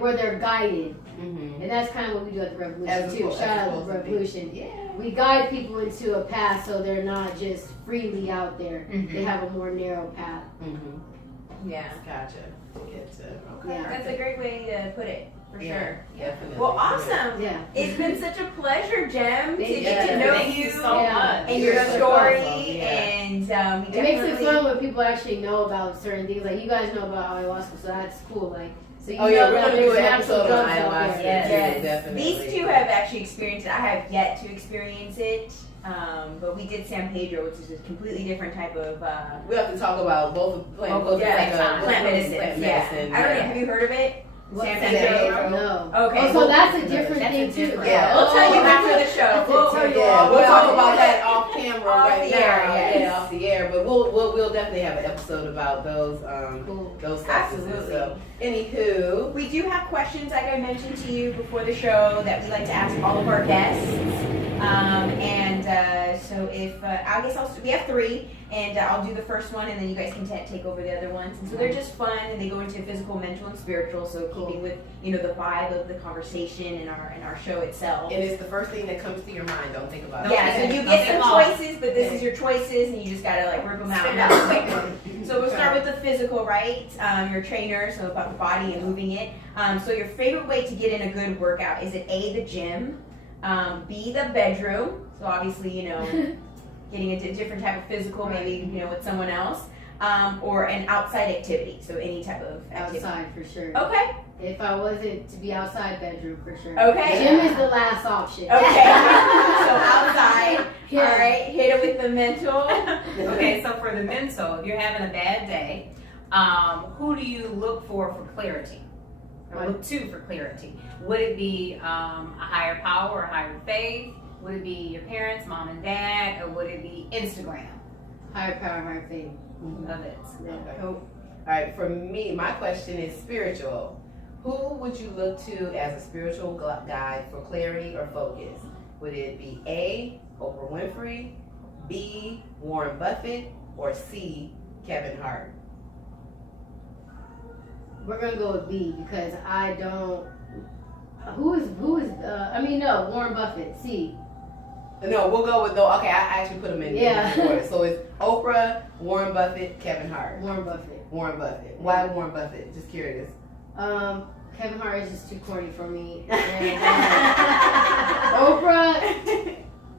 where they're guided. Mm-hmm. And that's kind of what we do at the Revolution As too. opposed- Shout as out to opposed the to be- Revolution. Yeah. We guide people into a path so they're not just freely out there. They have a more narrow path. Mm-hmm. Yeah. Gotcha. Get to, okay. Yeah. That's a great way to put it, for Yeah, sure. definitely. Well, awesome. Yeah. It's been such a pleasure, Jem, to Thank get to you. know Thank you you so Yeah. much. and your You're so story. awesome, yeah. And we It makes it definitely- fun when people actually know about certain things. Like you guys know about ayahuasca, so that's cool. Like so you Oh know yeah, we're that gonna do there's an natural episode on drugs out ayahuasca there. Yes. too, Yes. definitely. These two have actually experienced it. I have yet to experience it, but we did San Pedro, which is a completely different type of We have to talk about both plant, Both yeah, like a- plant medicine. plant Yeah. medicine, I don't know. yeah. Have you heard of it? What- San San Pedro? Pedro? No. Okay. Oh, so that's a different That's a thing too. different- Yeah. We'll tell you Oh, after the show. that's a We'll tell you different- all. We'll talk about about it. that off camera Off right the now. air, yes. Yeah, off the air. But we'll definitely have an episode about those Cool. those substances. Absolutely. So, anywho, We do have questions, like I mentioned to you before the show, that we like to ask all of our guests. So if I guess we have three, and I'll do the first one, and then you guys can take over the other ones. And so they're just fun, and they go into physical, mental, and spiritual. So keeping with the vibe of the conversation and our show itself. and it's the first thing that comes to your mind. Don't think about it. Yeah, so you get some choices, but this is your choices, and you just gotta like rip them out. And have a quick one. So we'll start with the physical, right? Your trainer, so about the body and moving it. So your favorite way to get in a good workout, is it A, the gym, B, the bedroom? So obviously, getting into a different type of physical, maybe with someone else, or an outside activity. So any type of activity. Outside for sure. Okay. If I wasn't to be outside, bedroom for sure. Okay. Gym is the last option. Okay. So outside. Yeah. All right. Hit it with the mental. Okay, so for the mental, if you're having a bad day, who do you look for clarity? Or look to for clarity? Would it be a higher power or higher faith? Would it be your parents, mom and dad, or would it be Instagram? Higher power, higher faith. Love it. Yeah. Okay. All right. For me, my question is spiritual. Who would you look to as a spiritual guide for clarity or focus? Would it be A, Oprah Winfrey, B, Warren Buffett, or C, Kevin Hart? We're gonna go with B because I don't. Who is? No, Warren Buffett. C. No, we'll go with no. Okay, I actually put them in Yeah. different order. So it's Oprah, Warren Buffett, Kevin Hart. Warren Buffett. Warren Buffett. Why Warren Buffett? Just curious. Kevin Hart is just too corny for me. And, Oprah,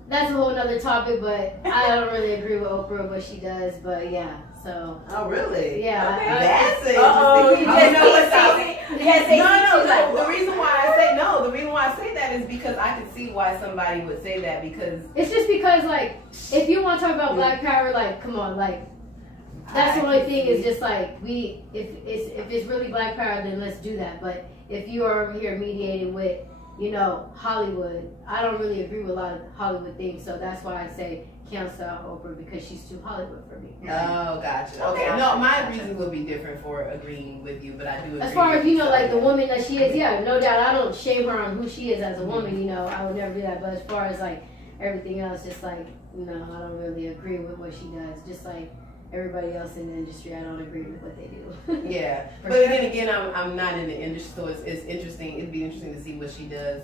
that's a whole nother topic, but I don't really agree with Oprah what she does. But yeah, so Oh, really? yeah. Okay. That's interesting. Oh, you I just know what's say out. no. The reason why I say no, the reason why I say that is because I can see why somebody would say that because It's just because, like, if you want to talk about Black Power, like, come on, like, that's the only thing is just like if it's really Black Power, then let's do that. But if you are over here mediating with, Hollywood, I don't really agree with a lot of Hollywood things. So that's why I say cancel out Oprah because she's too Hollywood for me. Oh, gotcha. Okay, no, my reasons would be different for agreeing with you, but I do agree. As far with as you, like the woman that she is, yeah, no doubt. I don't shame her on who she is as a woman. I would never do that. But as far as like everything else, just like no, I don't really agree with what she does. Just like everybody else in the industry, I don't agree with what they do. Yeah, For but sure. then again, I'm not in the industry, so it's interesting. It'd be interesting to see what she does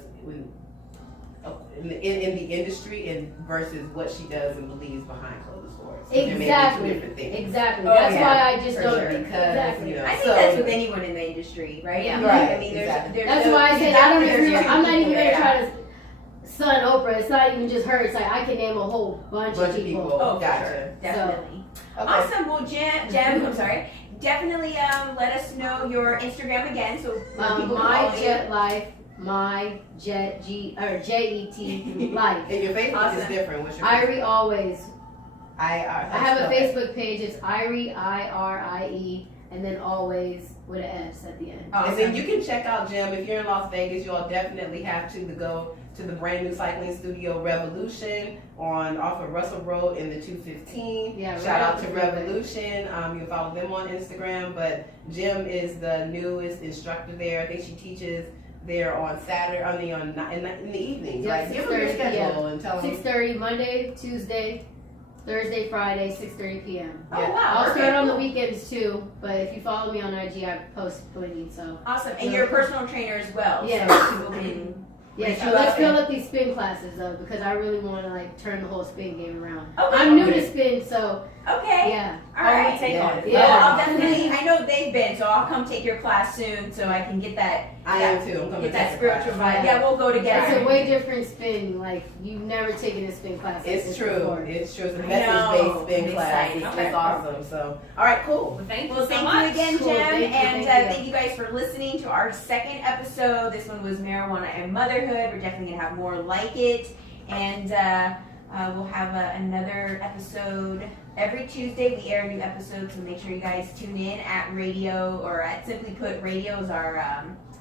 in the industry and versus what she does and believes behind closed doors. There may be two Exactly. different things. Exactly. Oh, That's yeah, why I just for don't sure. Because exactly. I think so- that's with anyone in the industry, right? Yeah. Right, I mean, exactly. That's why I said I don't there's agree. two I'm not even people gonna there. try to son Oprah. It's not even just her. It's like I can name a whole bunch of people. Oh, for Gotcha. sure. Definitely. Okay. Awesome. Well, Jem, I'm sorry. Definitely let us know your Instagram again so people My can follow Jet Life, my Jet JET Life. And your Facebook is Awesome. different. What's your Irie always. I I have a Facebook page. It's Irie IRIE, and then always with an S at the end. Awesome. And then you can check out Jim. If you're in Las Vegas, you all definitely have to go to the brand new cycling studio Revolution off of Russell Road in the 215. Yeah, Shout right out off to the freeway. Revolution. You can follow them on Instagram. But Jim is the newest instructor there. I think she teaches there on Saturday, in the evenings. Yeah, Like, give them your 6:30, schedule and tell them. 6:30 Monday, Tuesday, Thursday, Friday, 6:30 p.m. Oh Yeah. wow. I'll okay, start on the cool. weekends too, but if you follow me on IG, I post plenty. So Awesome. And you're a personal trainer as well. Yeah. So people can. yeah, reach so out let's to you. fill up these spin classes though, because I really want to like turn the whole spin game around. Okay. I'm new to spin, so Okay. yeah. All How right. we take on it. Yeah. Well, I'll definitely. I know they've been, so I'll come take your class soon, so I can get that. I am too. I'm coming Get that to spiritual class. vibe. Yeah, we'll go It's together. a way different spin. Like you've never taken a spin class. like It's this true. before. It's true. It's a I message-based know. spin I'm class. excited. It's Okay. awesome. So, all right, cool. Well, thank you Well, so thank much. you again, Cool. Jim, Thank you, and thank thank you guys for listening to our second episode. This one was marijuana and motherhood. We're definitely gonna have more like it, and we'll have another episode every Tuesday. We air new episodes, so make sure you guys tune in at radio or at Simply Put Radio is our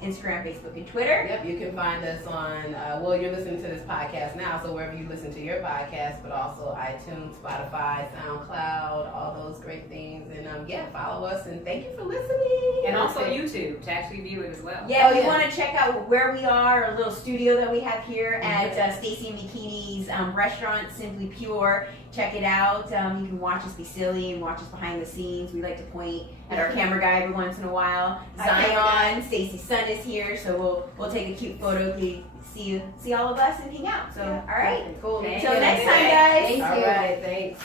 Instagram, Facebook, and Twitter. Yep, you can find us on, well, you're listening to this podcast now, so wherever you listen to your podcast, but also iTunes, Spotify, SoundCloud, all those great things. And yeah, follow us and thank you for listening. And also YouTube to actually view it as well. Yeah, Oh, if you yeah. want to check out where we are, our little studio that we have here at Stacy and Bikini's restaurant, Simply Pure. Check it out. You can watch us be silly and watch us behind the scenes. We like to point at our camera guy every once in a while. Hi, camera Zion, Stacy's son is here, so we'll take a cute photo. See all of us and hang out. So all right. Cool. Okay. Until next Yeah. time, guys. Thank All you. right, thanks.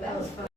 That was fun.